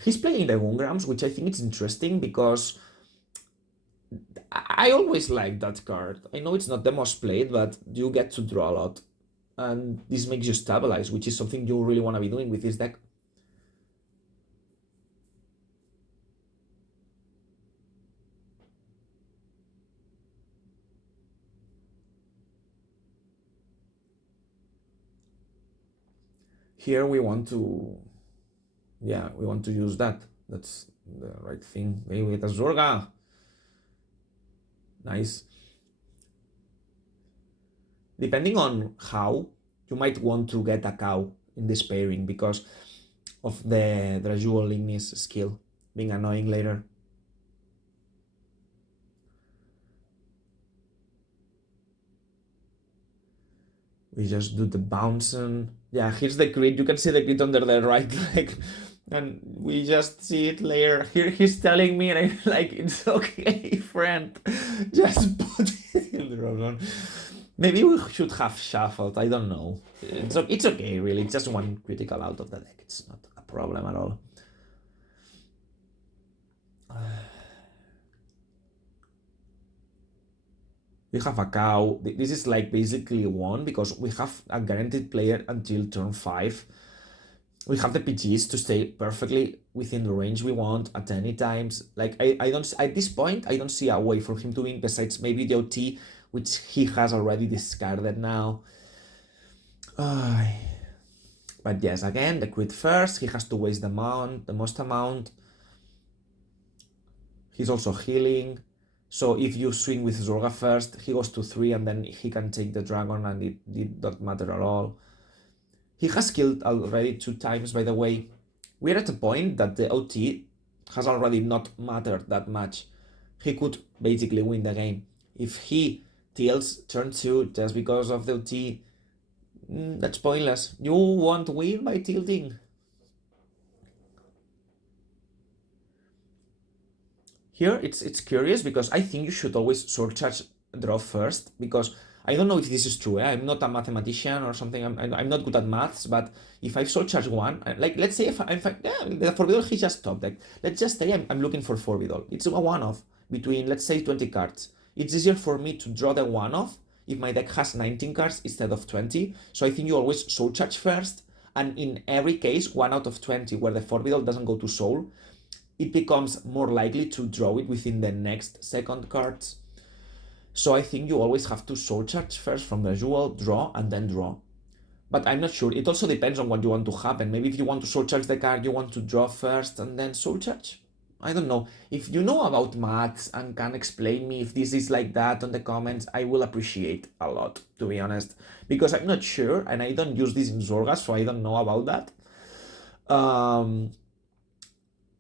He's playing the Gungrams, which I think is interesting because I always like that card. I know it's not the most played, but you get to draw a lot. And this makes you stabilize, which is something you really want to be doing with this deck. Here we want to, yeah, we want to use that. That's the right thing. Maybe with a Zorga. Nice. Depending on how, you might want to get a cow in this pairing because of the Dragual Ignis skill being annoying later. We just do the bouncing. Yeah, here's the crit. You can see the crit under the right leg. And we just see it later. Here he's telling me, and I'm like, it's okay, friend. Just put it in the wrong one. Maybe we should have shuffled. I don't know. It's okay, really. It's just one critical out of the deck. It's not a problem at all. We have a cow. This is like basically one because we have a guaranteed player until turn 5. We have the PGs to stay perfectly within the range we want at any times. Like I don't, at this point, I don't see a way for him to win besides maybe the OT, which he has already discarded now. But yes, again, the crit first. He has to waste the most amount. He's also healing. So if you swing with Zorga first, he goes to 3 and then he can take the dragon and it did not matter at all. He has killed already 2 times, by the way. We're at a point that the OT has already not mattered that much. He could basically win the game. If he tilts turn 2 just because of the OT, that's pointless. You won't win by tilting. Here it's curious because I think you should always sword charge draw first because I don't know if this is true. I'm not a mathematician or something. I'm not good at maths, but if I sword charge one, like let's say if the Forbidal he just top deck. Let's just say I'm looking for Forbidal. It's a one-off between let's say 20 cards. It's easier for me to draw the one-off if my deck has 19 cards instead of 20. So I think you always soul charge first, and in every case, 1 out of 20 where the Forbidal doesn't go to soul, it becomes more likely to draw it within the next second cards. So I think you always have to soul charge first from the usual, draw, and then draw. But I'm not sure. It also depends on what you want to happen. Maybe if you want to soul charge the card, you want to draw first and then soul charge. I don't know. If you know about maths and can explain me if this is like that on the comments, I will appreciate a lot, to be honest. Because I'm not sure, and I don't use this in Zorga, so I don't know about that.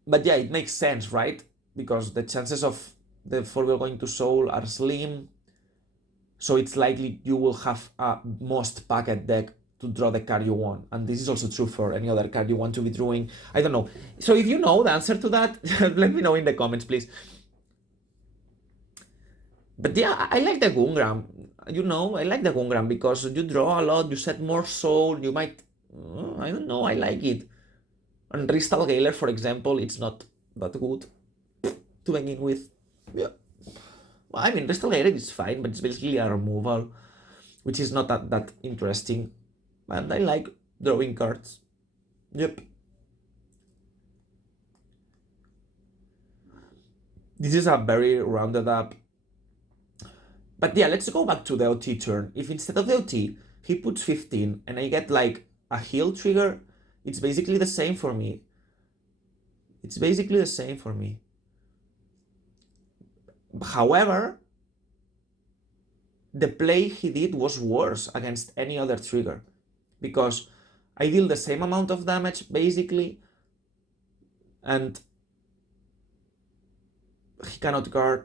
But yeah, it makes sense, right? Because the chances of the Forbidal going to soul are slim. So it's likely you will have a most packet deck to draw the card you want. And this is also true for any other card you want to be drawing. I don't know. So if you know the answer to that, let me know in the comments, please. But yeah, I like the Gungram. You know, I like the Gungram because you draw a lot, you set more soul, you might... I don't know, I like it. And Ristal Galer, for example, it's not that good to begin with. Yeah. Well, I mean, Ristal Galer is fine, but it's basically a removal, which is not that interesting. And I like drawing cards. Yep. This is a very rounded up. But yeah, let's go back to the OT turn. If instead of the OT, he puts 15 and I get like a heal trigger, it's basically the same for me. It's basically the same for me. However, the play he did was worse against any other trigger because I deal the same amount of damage basically, and he cannot guard.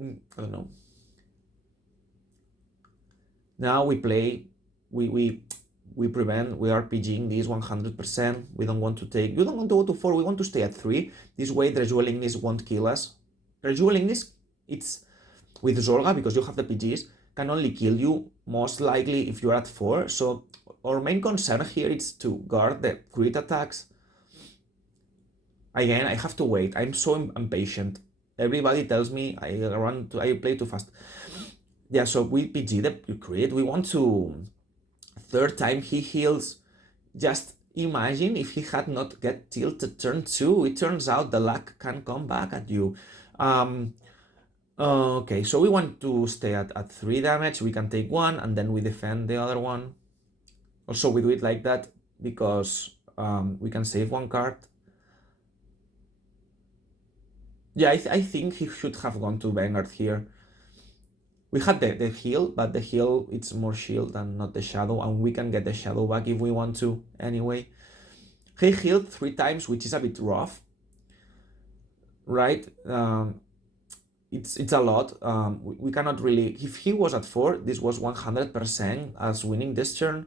I don't know. Now we play, we prevent, we are PGing this 100%. We don't want to take, we don't want to go to 4, we want to stay at 3. This way the Dragual Ignis won't kill us. Dragual Ignis, it's with Zorga, because you have the PGs, can only kill you most likely if you're at 4. So our main concern here is to guard the crit attacks. Again, I have to wait. I'm so impatient. Everybody tells me I play too fast. Yeah, so we PG the create. We want to third time he heals. Just imagine if he had not get tilted turn 2. It turns out the luck can come back at you. Um, okay, so we want to stay at 3 damage. We can take 1 and then we defend the other one. Also, we do it like that because we can save 1 card. Yeah, I think he should have gone to Vanguard here. We had the heal, but the heal, it's more shield and not the shadow, and we can get the shadow back if we want to anyway. He healed 3 times, which is a bit rough, right? It's a lot. We cannot really... If he was at 4, this was 100% as winning this turn,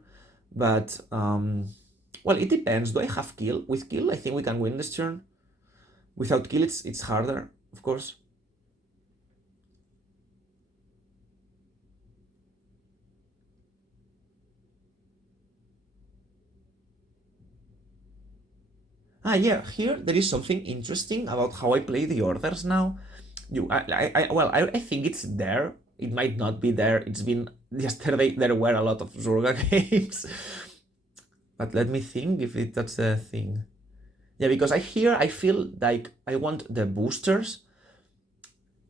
but... well, it depends. Do I have kill? With kill, I think we can win this turn. Without kill, it's harder, of course. Ah, yeah, here there is something interesting about how I play the orders now. I think it's there. It might not be there. It's been yesterday. There were a lot of Zorga games, but let me think if that's the thing. Yeah, because I feel like I want the boosters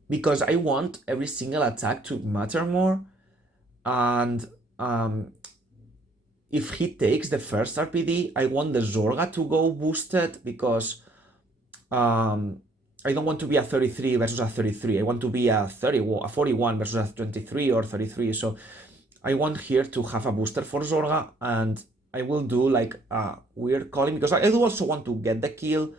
because I want every single attack to matter more, and if he takes the first RPD, I want the Zorga to go boosted because I don't want to be a 33 versus a 33. I want to be a 41 versus a 23 or 33. So I want here to have a booster for Zorga, and I will do like a weird calling because I do also want to get the kill,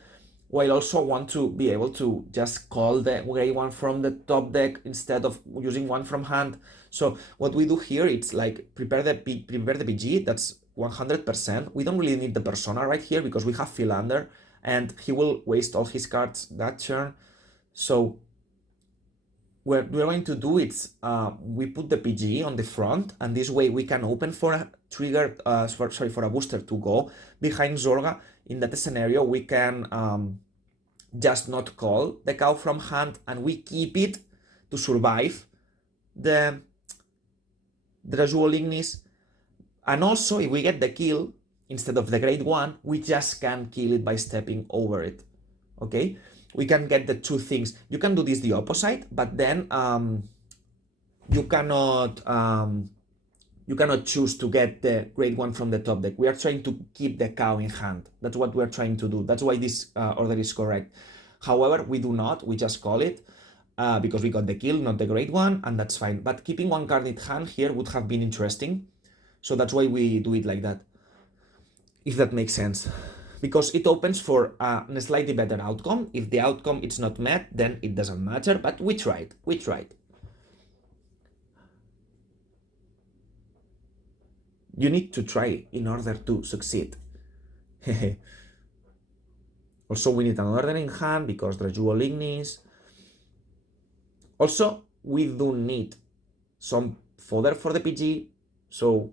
while also want to be able to just call the gray one from the top deck instead of using one from hand. So what we do here, it's like prepare the PG, that's 100%. We don't really need the persona right here because we have Philander, and he will waste all his cards that turn. So what we're going to do is we put the PG on the front, and this way we can open for a trigger, for a booster to go behind Zorga. In that scenario, we can just not call the cow from hand, and we keep it to survive the Jewel Ignis. And also, if we get the kill, instead of the grade 1, we just can kill it by stepping over it, okay? We can get the 2 things. You can do this the opposite, but then you cannot choose to get the grade 1 from the top deck. We are trying to keep the cow in hand. That's what we're trying to do. That's why this order is correct. However, we do not. We just call it because we got the kill, not the grade 1, and that's fine. But keeping 1 card in hand here would have been interesting. So that's why we do it like that, if that makes sense. Because it opens for a slightly better outcome. If the outcome is not met, then it doesn't matter, but we tried. We tried. You need to try in order to succeed. Also, we need an order in hand because the Jewel Ignis. Also, we do need some fodder for the PG, so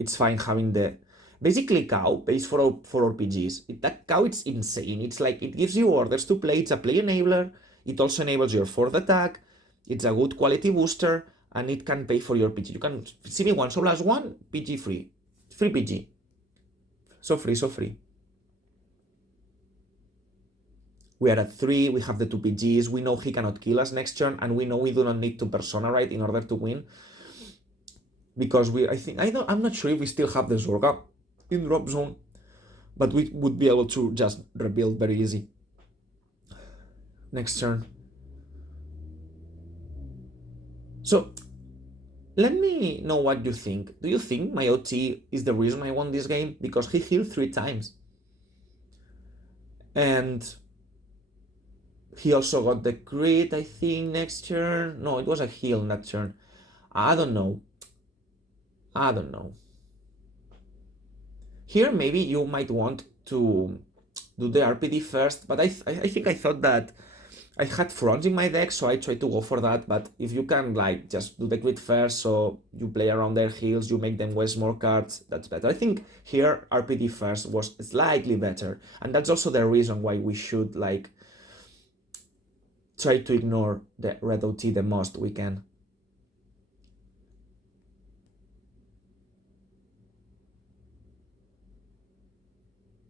it's fine having the... Basically, cow pays for RPGs. That cow, it's insane. It's like, it gives you orders to play. It's a play enabler. It also enables your 4th attack. It's a good quality booster, and it can pay for your PG. You can CV1, so plus 1, PG free. Free PG. So free, so free. We are at 3, we have the 2 PGs, we know he cannot kill us next turn, and we know we do not need to persona right in order to win. Because I'm not sure if we still have the Zorga in drop zone, but we would be able to just rebuild very easy. Next turn. So, let me know what you think. Do you think my OT is the reason I won this game? Because he healed 3 times. And he also got the crit, I think, next turn. No, it was a heal in that turn. I don't know. Here, maybe you might want to do the RPD first, but I think I thought that I had fronts in my deck, so I tried to go for that. But if you can like just do the grid first, so you play around their heels, you make them waste more cards, that's better. I think here RPD first was slightly better, and that's also the reason why we should like try to ignore the red OT the most we can.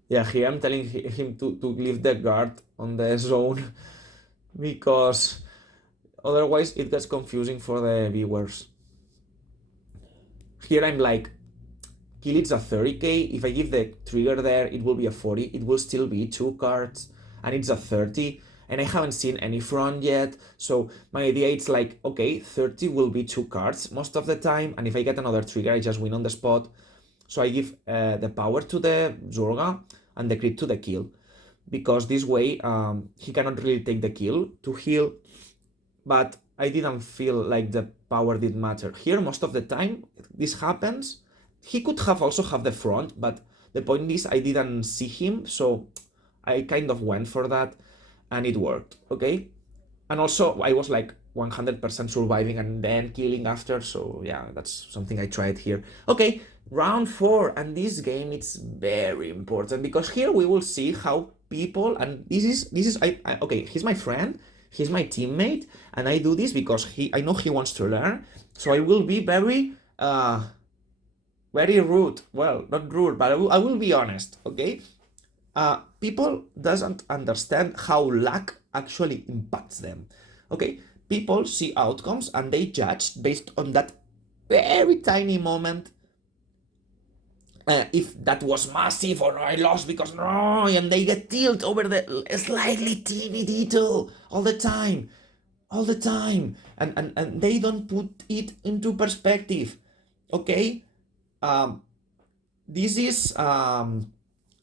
Yeah, here I'm telling him to leave the guard on the zone because otherwise it gets confusing for the viewers. Here I'm like, kill it's a 30k. If I give the trigger there, it will be a 40. It will still be 2 cards, and it's a 30. And I haven't seen any front yet. So my idea is like, okay, 30 will be 2 cards most of the time. And if I get another trigger, I just win on the spot. So I give the power to the Zorga and the crit to the kill. Because this way, he cannot really take the kill to heal. But I didn't feel like the power did matter. Here, most of the time, this happens. He could have also have the front, but the point is I didn't see him, so I kind of went for that, and it worked, okay? And also, I was like 100% surviving and then killing after, so yeah, that's something I tried here. Okay, round 4, and this game, it's very important, because here we will see how people, and this is okay, he's my friend, he's my teammate, and I do this because I know he wants to learn, so I will be very rude. Well, not rude, but I will be honest, okay? People doesn't understand how luck actually impacts them, okay? People see outcomes and they judge based on that very tiny moment. If that was massive or I lost because no, and they get tilt over the slightly teeny detail all the time, and they don't put it into perspective, okay? um, this is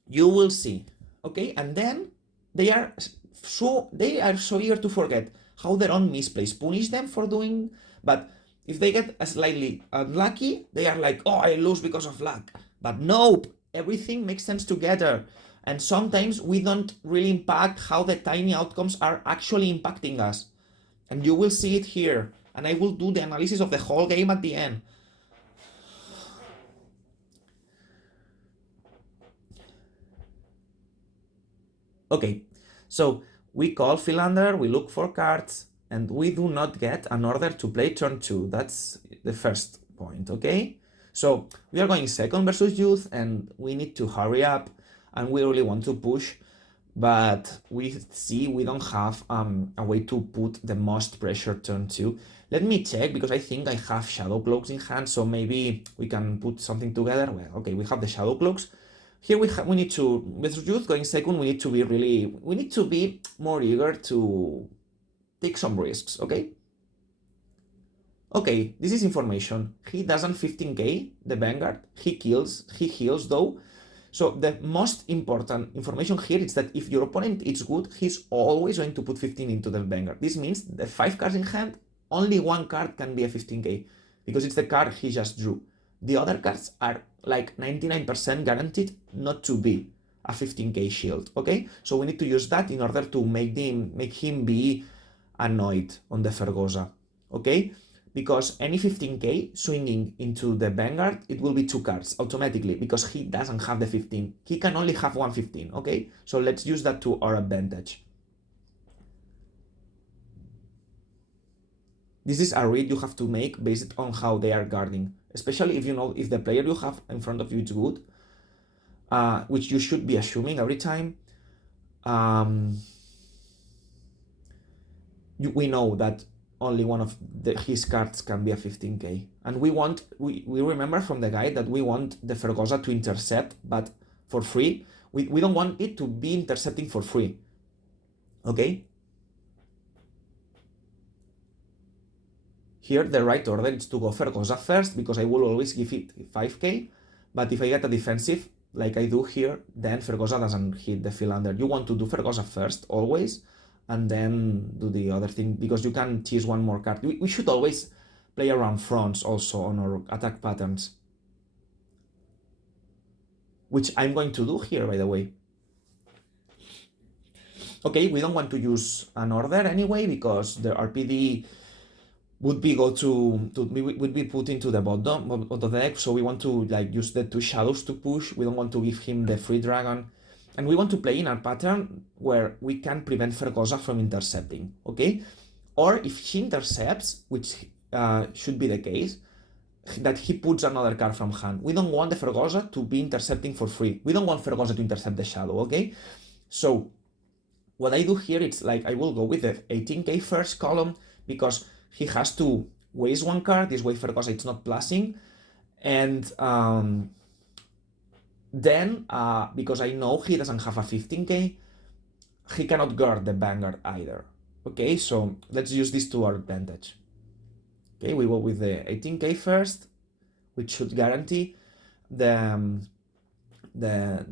you will see, okay? And then they are so eager to forget how their own misplays punish them for doing, but if they get a slightly unlucky, they are like, oh, I lose because of luck. But nope, everything makes sense together, and sometimes we don't really impact how the tiny outcomes are actually impacting us, and you will see it here, and I will do the analysis of the whole game at the end. Okay, so we call Philander, we look for cards, and we do not get an order to play turn 2. That's the first point, okay? So we are going second versus youth, and we need to hurry up, and we really want to push, but we see we don't have a way to put the most pressure turn 2. Let me check, because I think I have Shadow Cloaks in hand, so maybe we can put something together. Well, okay, we have the Shadow Cloaks. Here we need to, with youth going second, we need to be more eager to take some risks, okay? Okay, this is information. He doesn't 15k, the Vanguard. He kills, he heals though. So the most important information here is that if your opponent is good, he's always going to put 15 into the Vanguard. This means the 5 cards in hand, only 1 card can be a 15k, because it's the card he just drew. The other cards are like 99% guaranteed not to be a 15k shield, okay? So we need to use that in order to make him be annoyed on the Fergosa, okay? Because any 15k swinging into the Vanguard, it will be 2 cards automatically, because he doesn't have the 15. He can only have 1 15, okay? So let's use that to our advantage. This is a read you have to make based on how they are guarding, especially if you know if the player you have in front of you is good, which you should be assuming every time. We know that only one of his cards can be a 15k, and we remember from the guide that we want the Fergosa to intercept, but for free. We don't want it to be intercepting for free, okay? Here the right order is to go Fergosa first, because I will always give it 5k, but if I get a defensive like I do here, then Fergosa doesn't hit the Philander. You want to do Fergosa first always, and then do the other thing, because you can choose one more card. We should always play around fronts also on our attack patterns, which I'm going to do here, by the way. Okay, we don't want to use an order anyway because the RPD would be would be put into the bottom of the deck, so we want to like use the 2 shadows to push. We don't want to give him the free dragon, and we want to play in a pattern where we can prevent Fergosa from intercepting, okay? Or if he intercepts, which should be the case, that he puts another card from hand. We don't want the Fergosa to be intercepting for free. We don't want Fergosa to intercept the shadow, okay? So what I do here, it's like I will go with the 18k first column because he has to waste 1 card. This way Fergosa it's not plussing. And then, because I know he doesn't have a 15k, he cannot guard the Vanguard either. Okay, so let's use this to our advantage. Okay, we go with the 18k first, which should guarantee the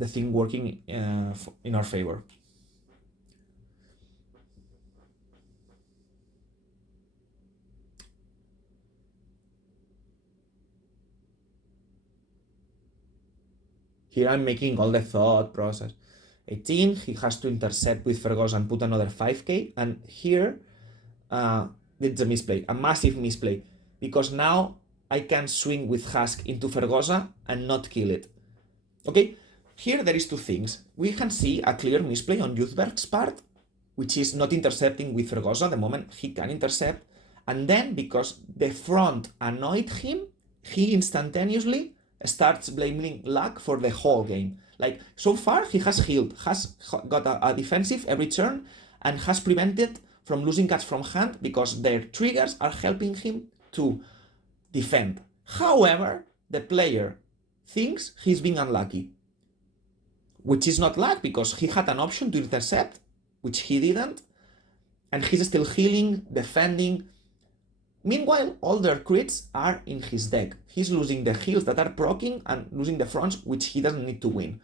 thing working in our favor. Here I'm making all the thought process. 18, he has to intercept with Fergosa and put another 5k, and here it's a misplay, a massive misplay, because now I can swing with Husk into Fergosa and not kill it. Okay, here there is 2 things. We can see a clear misplay on Youthberg's part, which is not intercepting with Fergosa the moment he can intercept, and then because the front annoyed him, he instantaneously starts blaming luck for the whole game. Like, so far he has healed, has got a defensive every turn, and has prevented from losing cards from hand because their triggers are helping him to defend. However, the player thinks he's being unlucky, which is not luck because he had an option to intercept, which he didn't, and he's still healing, defending. Meanwhile, all their crits are in his deck. He's losing the heals that are proccing and losing the fronts, which he doesn't need to win.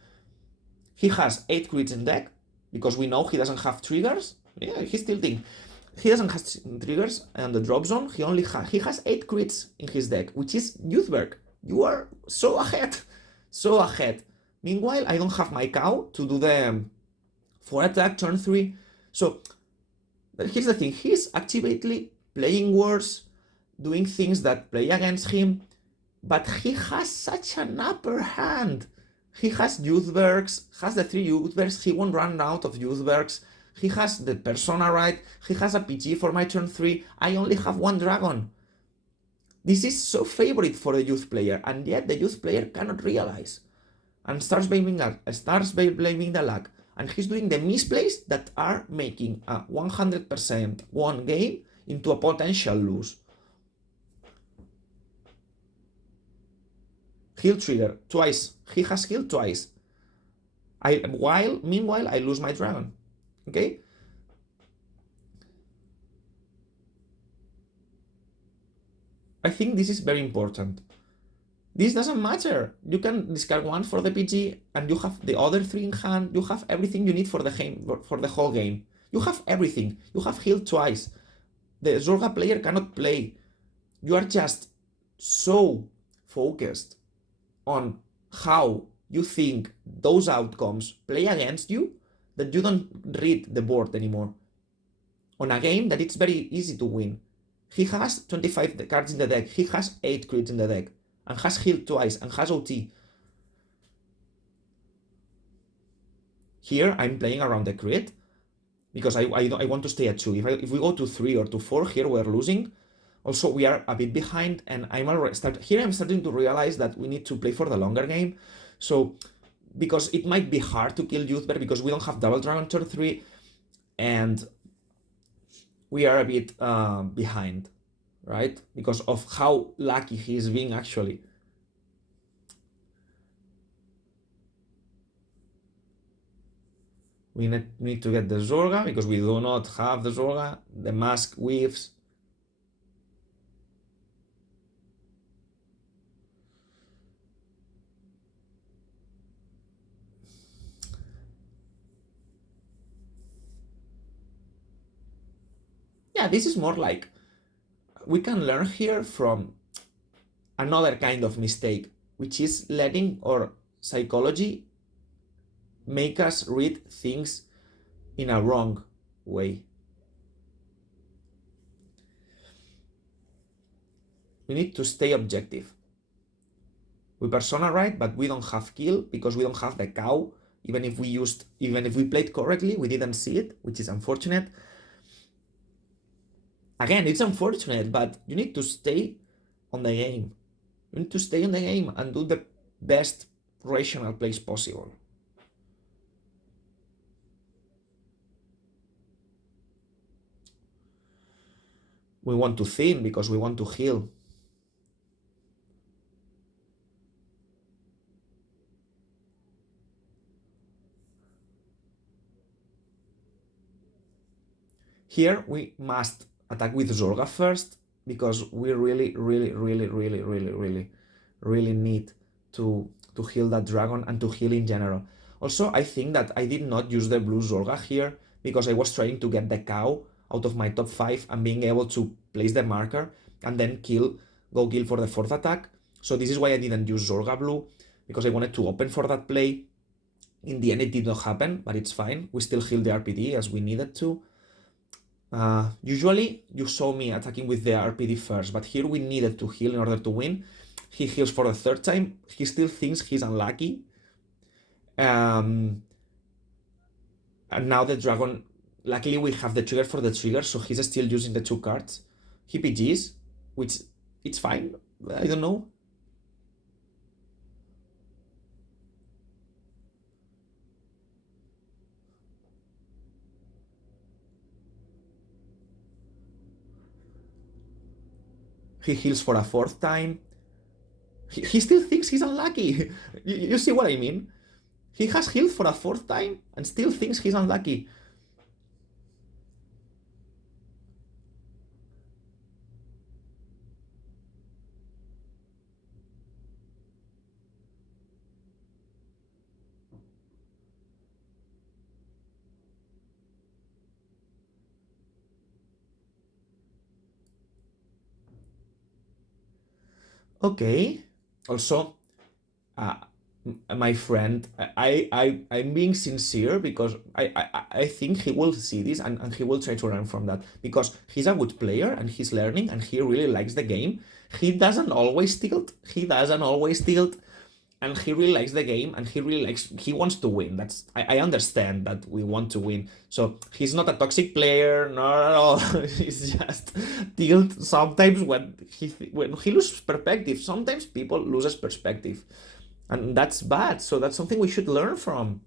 He has 8 crits in deck, because we know he doesn't have triggers. Yeah, he's tilting. He doesn't have triggers on the drop zone. He has 8 crits in his deck, which is Youthberg. You are so ahead. So ahead. Meanwhile, I don't have my cow to do the 4 attack turn 3. So here's the thing. He's actively playing wars, doing things that play against him, but he has such an upper hand. He has Youthbergs, has the 3 Youthbergs, he won't run out of Youthbergs, he has the Persona right, he has a PG for my turn 3, I only have 1 dragon. This is so favorite for the youth player, and yet the youth player cannot realize, and starts blaming the luck, and he's doing the misplays that are making a 100% won game into a potential lose. Heal trigger twice. He has healed twice. Meanwhile, I lose my dragon. Okay? I think this is very important. This doesn't matter. You can discard 1 for the PG, and you have the other 3 in hand. You have everything you need for the whole game. You have everything. You have healed twice. The Zorga player cannot play. You are just so focused on how you think those outcomes play against you that you don't read the board anymore. On a game that it's very easy to win. He has 25 cards in the deck, he has 8 crits in the deck, and has healed twice, and has OT. Here, I'm playing around the crit, because I want to stay at 2. If we go to 3 or to 4, here we're losing. Also, we are a bit behind, and I'm starting to realize that we need to play for the longer game. So, because it might be hard to kill Youthberg, because we don't have double dragon turn 3, and we are a bit behind, right? Because of how lucky he is being, actually. We need to get the Zorga, because we do not have the Zorga. The mask weaves. Yeah, this is more like we can learn here from another kind of mistake, which is letting our psychology make us read things in a wrong way. We need to stay objective. We persona right, but we don't have kill because we don't have the cow. Even if we played correctly, we didn't see it, which is unfortunate. Again, it's unfortunate, but you need to stay on the game. You need to stay on the game and do the best rational plays possible. We want to thin because we want to heal. Here we must attack with Zorga first because we really need to heal that dragon and to heal in general. Also, I think that I did not use the blue Zorga here because I was trying to get the cow out of my top 5 and being able to place the marker and then go kill for the 4th attack. So this is why I didn't use Zorga blue, because I wanted to open for that play. In the end, it did not happen, but it's fine. We still healed the RPD as we needed to. Usually, you saw me attacking with the RPD first, but here we needed to heal in order to win. He heals for the 3rd time. He still thinks he's unlucky. And now the dragon... Luckily, we have the trigger for the trigger, so he's still using the 2 cards. He PGs, which it's fine. I don't know. He heals for a 4th time. He still thinks he's unlucky. You see what I mean? He has healed for a 4th time and still thinks he's unlucky. Okay. Also, my friend, I'm being sincere because I think he will see this and he will try to learn from that because he's a good player and he's learning and he really likes the game. He doesn't always tilt. And he really likes the game and he wants to win. I understand that we want to win. So he's not a toxic player, not at all. He's just tilt sometimes when he loses perspective. Sometimes people loses perspective. And that's bad. So that's something we should learn from.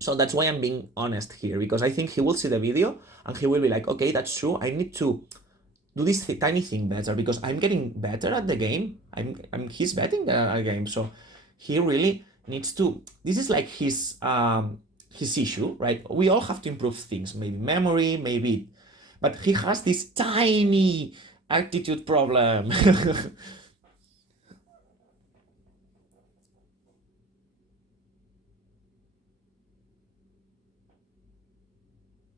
So that's why I'm being honest here, because I think he will see the video and he will be like, okay, that's true. I need to do this tiny thing better because I'm getting better at the game. He's betting at the game. So he really needs to, this is like his issue, right? We all have to improve things, maybe memory, maybe, but he has this tiny attitude problem.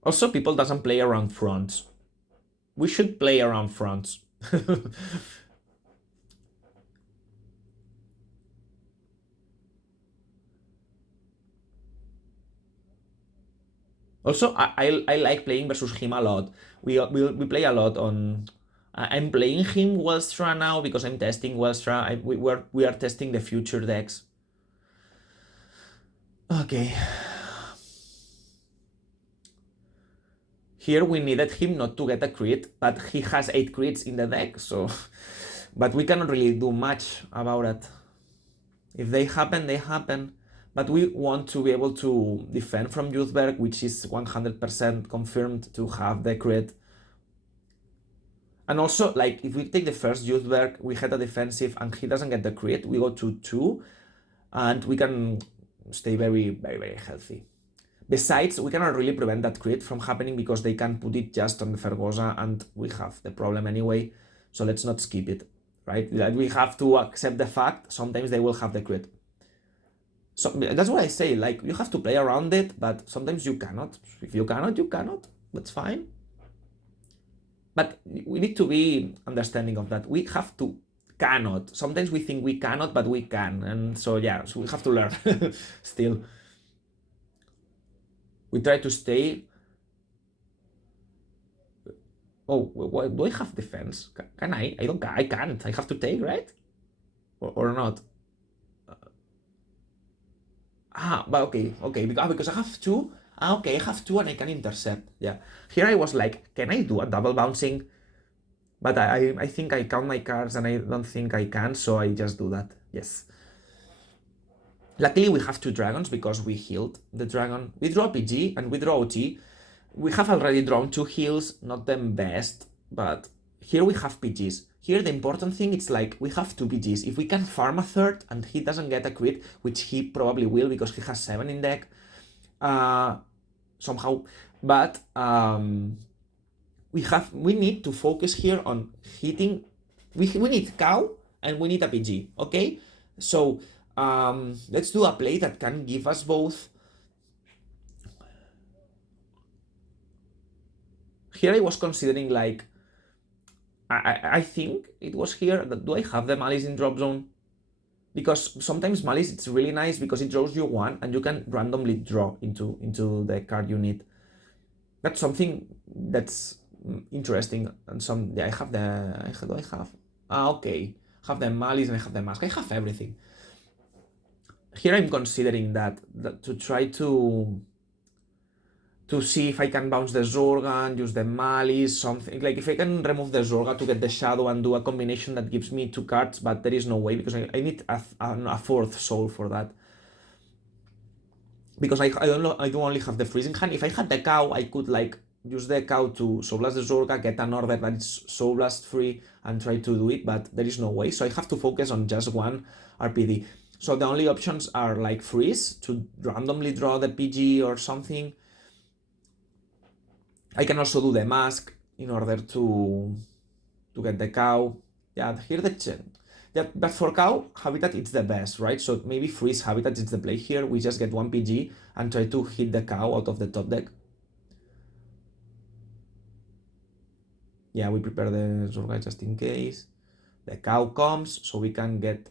Also, people doesn't play around fronts. We should play around fronts. Also, I like playing versus him a lot. We play a lot on... I'm playing him Welstra now because I'm testing Welstra. We are testing the future decks. Okay. Here we needed him not to get a crit, but he has 8 crits in the deck, so... But we cannot really do much about it. If they happen, they happen. But we want to be able to defend from Youthberg, which is 100% confirmed to have the crit. And also, like, if we take the first Youthberg, we had a defensive and he doesn't get the crit, we go to 2, and we can stay very healthy. Besides, we cannot really prevent that crit from happening because they can put it just on the Fergosa and we have the problem anyway, so let's not skip it, right? We have to accept the fact sometimes they will have the crit. So that's what I say, like, you have to play around it, but sometimes you cannot. If you cannot, you cannot. That's fine. But we need to be understanding of that. We have to cannot. Sometimes we think we cannot, but we can. And so, yeah, so we have to learn still. We try to stay Oh, do I have defense? Can I? I don't. I can't. I have to take, right? Or not? But okay, because I have two. Okay, I have two and I can intercept. Yeah. Here I was like, can I do a double bouncing? But I think I count my cards and I don't think I can, so I just do that. Yes. Luckily, we have two dragons because we healed the dragon. We draw PG and we draw OT. We have already drawn two heals, not the best, but here we have PGs. Here the important thing is like we have two PGs. If we can farm a third and he doesn't get a crit, which he probably will because he has 7 in deck, somehow. But we need to focus here on hitting. We need cow and we need a PG. Okay, so let's do a play that can give us both. Here I was considering like I think it was here that do I have the malice in drop zone? Because sometimes malice it's really nice because it draws you one and you can randomly draw into the card you need. That's something that's interesting. And some yeah, I have the do I have okay. I have the malice and I have the mask. I have everything. Here I'm considering that to try to see if I can bounce the Zorga and use the Malice, something. Like if I can remove the Zorga to get the Shadow and do a combination that gives me 2 cards, but there is no way because I need a 4th soul for that. Because I do only have the freezing hand. If I had the cow, I could like use the cow to Soul Blast the Zorga, get an order that is Soul Blast free and try to do it, but there is no way. So I have to focus on just one RPD. So the only options are like freeze to randomly draw the PG or something. I can also do the mask in order to get the cow. Yeah, here yeah, but for cow, habitat it's the best, right? So maybe freeze habitat is the play here. We just get 1 PG and try to hit the cow out of the top deck. Yeah, we prepare the Zorga just in case. The cow comes, so we can get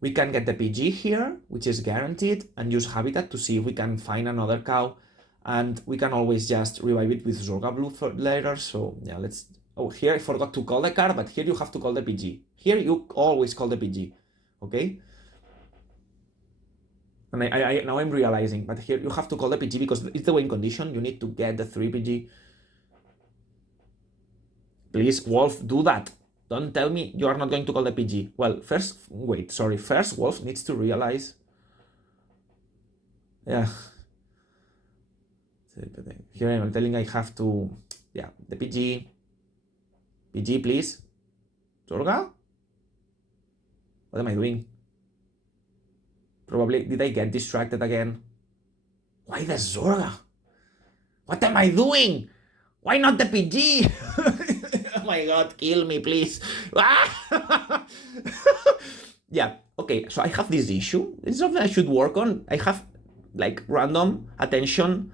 the PG here, which is guaranteed, and use habitat to see if we can find another cow. And we can always just revive it with Zorga Blue for later. So yeah, let's. Oh, here I forgot to call the card, but here you have to call the PG. Here you always call the PG, okay? And now I'm realizing, but here you have to call the PG because it's the win condition. You need to get the 3 PG. Please, Wolf, do that. Don't tell me you are not going to call the PG. Well, first, wait, sorry. First, Wolf needs to realize. Yeah. Here I'm telling I have to, yeah, the PG. PG, please. Zorga? What am I doing? Probably, did I get distracted again? Why the Zorga? What am I doing? Why not the PG? Oh my god, kill me, please. Yeah, okay, so I have this issue. It's something I should work on. I have like random attention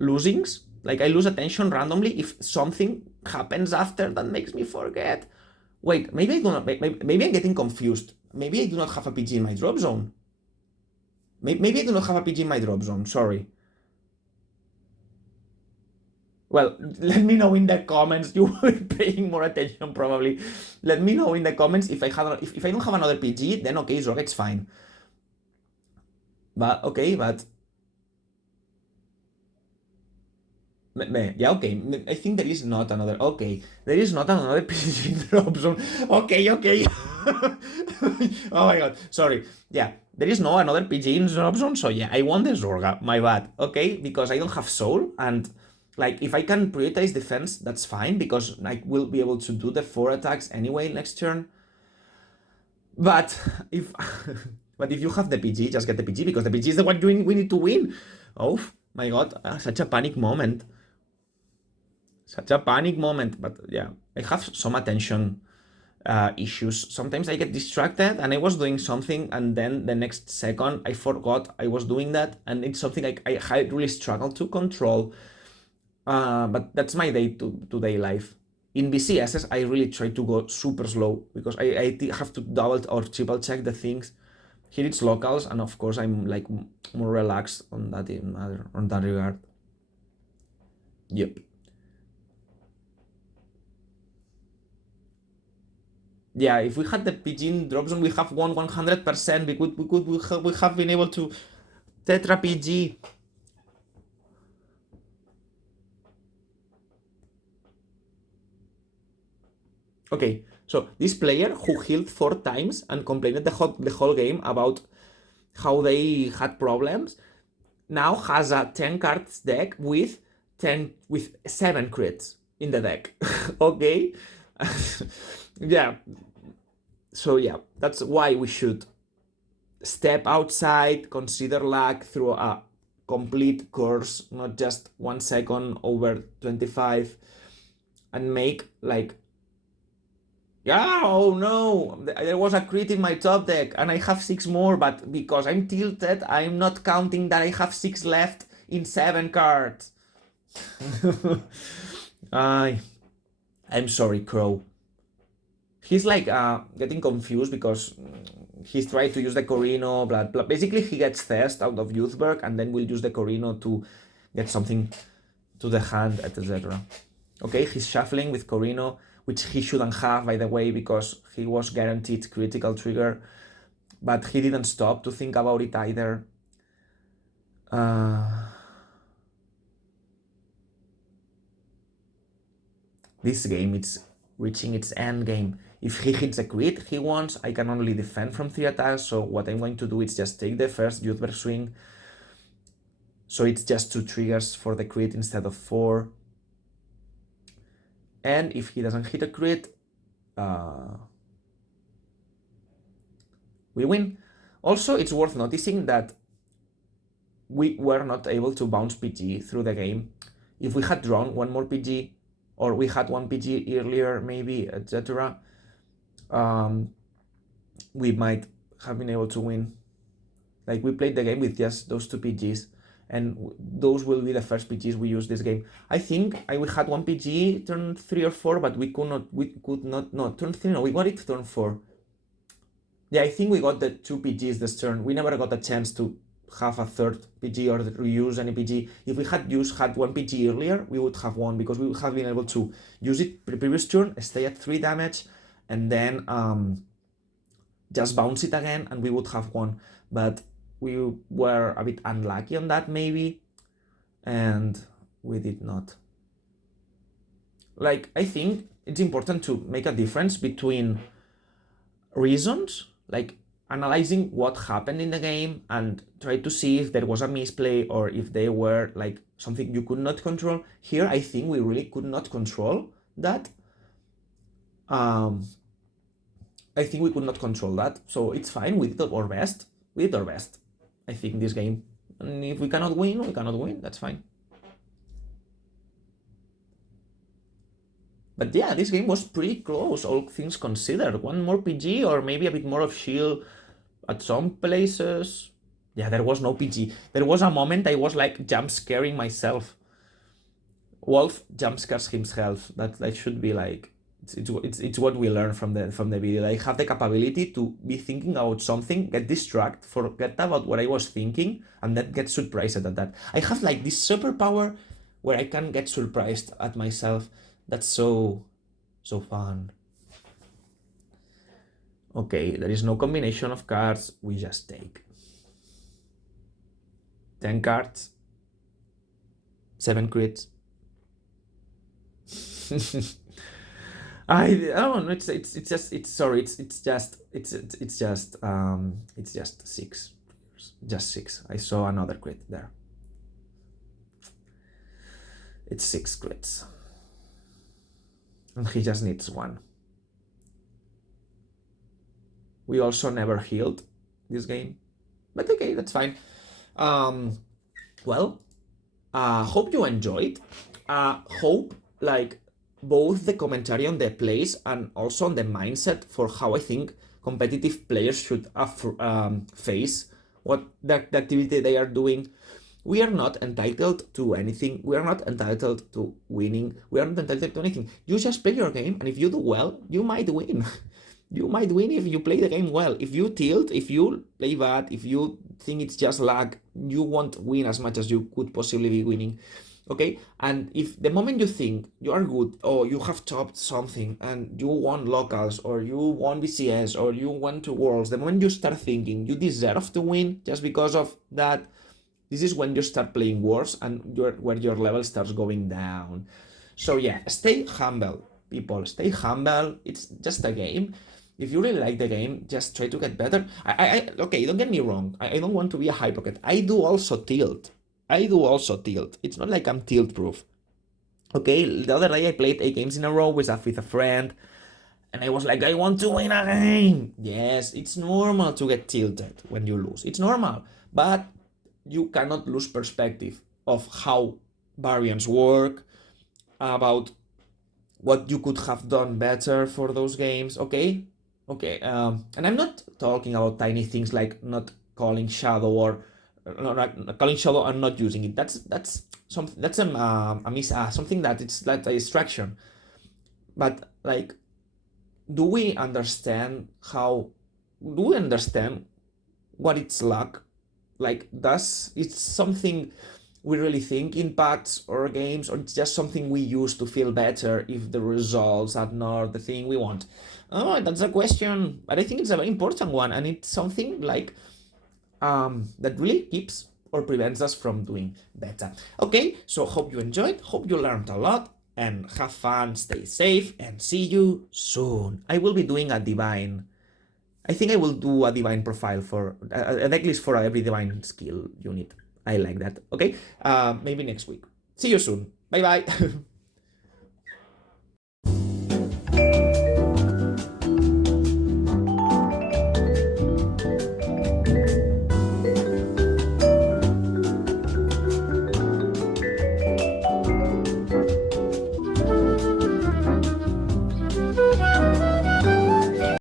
losings. Like I lose attention randomly if something happens after that makes me forget. Wait, maybe I do not. Maybe I'm getting confused. Maybe I do not have a PG in my drop zone. Maybe I do not have a PG in my drop zone. Sorry. Well, let me know in the comments. You were paying more attention probably. Let me know in the comments if I have if I don't have another PG, then okay, Zorga, it's fine. But okay, but yeah, okay. I think there is not another. Okay, there is not another PG drop zone. Okay, okay. Oh my god, sorry. Yeah, there is no another PG in drop zone. So yeah, I won the Zorga. My bad. Okay, because I don't have soul and like if I can prioritize defense, that's fine because I will be able to do the 4 attacks anyway next turn. But if but if you have the PG, just get the PG because the PG is the one we need to win. Oh my god, such a panic moment. Such a panic moment, but yeah, I have some attention issues. Sometimes I get distracted and I was doing something and then the next second I forgot I was doing that and it's something I really struggle to control. But that's my day-to-day life. In BCSs, I really try to go super slow because I have to double or triple check the things. Here it's locals and of course I'm like more relaxed on that regard. Yep. Yeah, if we had the PG in drop zone, we have won 100%. We have been able to tetra PG. Okay, so this player who healed 4 times and complained the whole game about how they had problems now has a 10 cards deck with 7 crits in the deck. Okay. Yeah. So yeah, that's why we should step outside, consider luck through a complete course, not just 1 second over 25, and make like, yeah, oh no, there was a crit in my top deck and I have 6 more, but because I'm tilted, I'm not counting that I have 6 left in 7 cards. I'm sorry, Crow. He's like getting confused because he's trying to use the Corino, blah, blah. Basically, he gets thirst out of Youthberg and then we'll use the Corino to get something to the hand, etc. Okay, he's shuffling with Corino, which he shouldn't have, by the way, because he was guaranteed critical trigger, but he didn't stop to think about it either. This game, it's reaching its end game. If he hits a crit, he wants. I can only defend from 3 attacks, so what I'm going to do is just take the first Youthberg swing. So it's just 2 triggers for the crit instead of 4. And if he doesn't hit a crit, we win. Also, it's worth noticing that we were not able to bounce PG through the game. If we had drawn 1 more PG, or we had 1 PG earlier, maybe, etc., we might have been able to win. Like, we played the game with just those 2 PGs, and those will be the first PGs we use this game. I think we had 1 PG turn 3 or 4, but we could not, no, turn 3, no, we got it turn 4. Yeah, I think we got the 2 PGs this turn. We never got a chance to have a third PG or reuse any PG. If we had 1 PG earlier, we would have won because we would have been able to use it the previous turn, stay at 3 damage, and then just bounce it again, and we would have won. But we were a bit unlucky on that, maybe, and we did not. Like, I think it's important to make a difference between reasons, like analyzing what happened in the game and try to see if there was a misplay or if they were like something you could not control. Here, I think we really could not control that. I think we could not control that, so it's fine. We did our best. We did our best, I think, this game. And if we cannot win, we cannot win. That's fine. But yeah, this game was pretty close, all things considered. 1 more PG or maybe a bit more of shield at some places. Yeah, there was no PG. There was a moment I was like jump scaring myself. Wolf jump scares himself. That should be like, it's what we learn from the video. I have the capability to be thinking about something, get distracted, forget about what I was thinking, and then get surprised at that. I have like this superpower where I can get surprised at myself. That's so fun. Okay, there is no combination of cards. We just take 10 cards, 7 crits. I don't know. It's just 6. Just 6. I saw another crit there. It's 6 crits. And he just needs 1. We also never healed this game, but okay, that's fine. Well, hope you enjoyed. Hope like both the commentary on the plays and also on the mindset for how I think competitive players should face what the activity they are doing. We are not entitled to anything. We are not entitled to winning. We are not entitled to anything. You just play your game, and if you do well, you might win. You might win if you play the game well. If you tilt, if you play bad, if you think it's just luck, you won't win as much as you could possibly be winning. Okay? And if the moment you think you are good, or you have topped something and you won locals, or you won BCS, or you won two worlds, the moment you start thinking you deserve to win just because of that, this is when you start playing worse and where your level starts going down. So yeah, stay humble, people. Stay humble. It's just a game. If you really like the game, just try to get better. Okay, don't get me wrong. I don't want to be a hypocrite. I do also tilt. I do also tilt. It's not like I'm tilt proof. Okay, the other day I played 8 games in a row with a friend, and I was like, I want to win a game. Yes, it's normal to get tilted when you lose. It's normal, but you cannot lose perspective of how variants work, about what you could have done better for those games. Okay, okay. And I'm not talking about tiny things like not calling shadow, or not calling shadow and not using it. That's something, that's something that it's like a distraction. But like, do we understand how? Do we understand what it's luck? Like, does it's something we really think impacts our games, or it's just something we use to feel better if the results are not the thing we want? Oh, that's a question, but I think it's a very important one, and it's something like that really keeps or prevents us from doing better. Okay, so hope you enjoyed, hope you learned a lot, and have fun, stay safe, and see you soon. I will be doing a divine. I think I will do a divine profile for a decklist for every divine skill unit. I like that. Okay, maybe next week. See you soon. Bye bye.